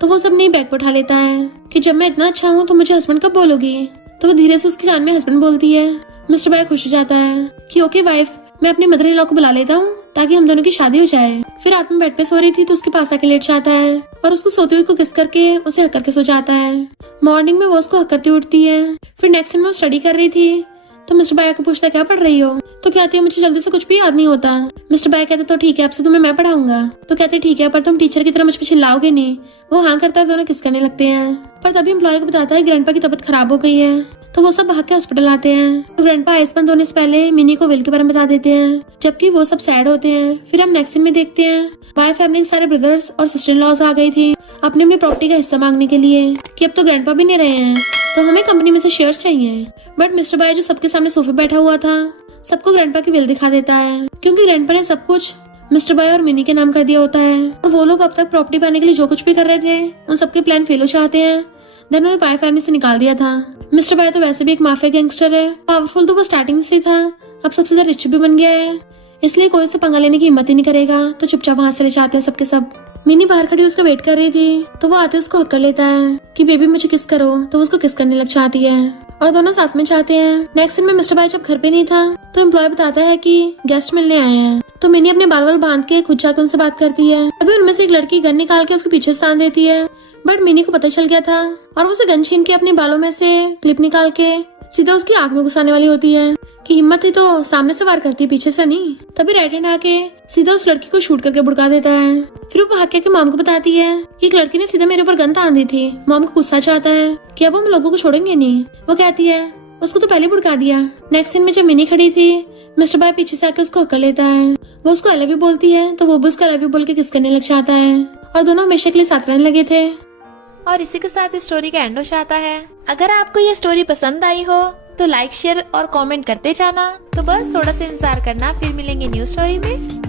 तो वो सब अपनी बैग पे उठा लेता है कि जब मैं इतना अच्छा हूँ तो मुझे हस्बैंड कब बोलोगी। तो वो धीरे से उसके कान में हस्बैंड बोलती है। मिस्टर बाय खुश हो जाता है कि ओके वाइफ, मैं अपनी मदर इन लॉ को बुला लेता हूँ ताकि हम दोनों की शादी हो जाए। फिर रात में बेड पे सो रही थी तो उसके पास आके लेट जाता है और उसको सोते हुए को किस करके उसे हक करके सो जाता है। मॉर्निंग में वो उसको हक करती उठती है। फिर नेक्स्ट दिन वो स्टडी कर रही थी तो मिस्टर बाय को पूछता क्या पढ़ रही हो। तो कहती है मुझे जल्दी से कुछ भी याद नहीं होता। मिस्टर बाय कहते तो ठीक है, आपसे तुम्हें मैं पढ़ाऊंगा। तो कहते ठीक है, पर तुम टीचर की तरह मुझ पे चिल्लाओगे नहीं। वो हाँ करता है, दोनों किस करने लगते हैं। पर तभी एम्प्लॉयर को बताता है ग्रैंडपा की तबीयत खराब हो गई है। तो वो सब भाग के हॉस्पिटल आते हैं। तो ग्रैंडपा आइस बंद होने से पहले मिनी को विल के बारे में बता देते हैं, जबकि वो सब सैड होते हैं। फिर हम नेक्स्ट सीन में देखते हैं बाय फैमिली के सारे ब्रदर्स और सिस्टर इन लॉज आ गई थी अपनी अपनी प्रॉपर्टी का हिस्सा मांगने के लिए कि अब तो ग्रैंडपा भी नहीं रहे हैं तो हमें कंपनी में से शेयर्स चाहिए। बट मिस्टर बाय जो सबके सामने सोफे बैठा हुआ था सबको ग्रैंडपा की विल दिखा देता है, क्योंकि ग्रैंडपा ने सब कुछ मिस्टर बाय और मिनी के नाम कर दिया होता है। और वो लोग अब तक प्रॉपर्टी पाने के लिए जो कुछ भी कर रहे थे उन सबके प्लान फेल हो जाते हैं। देन उन्हें बाय फैमिली से निकाल दिया था। मिस्टर बाय तो वैसे भी एक माफिया गैंगस्टर है, पावरफुल तो वो स्टार्टिंग से ही था, अब सबसे ज्यादा रिच भी बन गया है, इसलिए कोई से पंगा लेने की हिम्मत ही नहीं करेगा। तो चुपचाप वहां से ले जाते हैं सबके सब। मिनी बाहर खड़ी उसका वेट कर रही थी तो वो आते उसको हक कर लेता है कि बेबी मुझे किस करो। तो वो उसको किस करने लग जाती है और दोनों साथ में जाते हैं। नेक्स्ट दिन में मिस्टर बाय जब घर पे नहीं था तो एम्प्लॉय बताता है कि गेस्ट मिलने आए हैं। तो मिनी अपने बाल वाल बांध के खुद जाकर उनसे बात करती है। अभी उनमें से एक लड़की गन निकाल के उसके पीछे स्थान देती है, बट मिनी को पता चल गया था और वो उसे गन छीन के अपने बालों में से क्लिप निकाल के सीधा उसकी आंख में घुसाने वाली होती है कि हिम्मत ही तो सामने से वार करती है, पीछे से नहीं। तभी राइट हैंड आके सीधा उस लड़की को शूट करके भुड़का देता है। फिर वो भाग के मॉम को बताती है एक लड़की ने सीधा मेरे ऊपर गन तान दी थी। मॉम को गुस्सा चाहता है कि अब हम लोगों को छोड़ेंगे नहीं। वो कहती है उसको तो पहले भुड़का दिया। नेक्स्ट सीन में जब मिनी खड़ी थी मिस्टर बाय पीछे से आके उसको हक कर लेता है। वो उसको आई लव यू बोलती है तो वो भी उसको आई लव यू बोल के किस करने लग जाता है और दोनों हमेशा के लिए साथ रहने लगे थे। और इसी के साथ इस स्टोरी का एंड हो जाता है। अगर आपको ये स्टोरी पसंद आई हो तो लाइक शेयर और कमेंट करते जाना। तो बस थोड़ा सा इंतजार करना, फिर मिलेंगे न्यू स्टोरी में।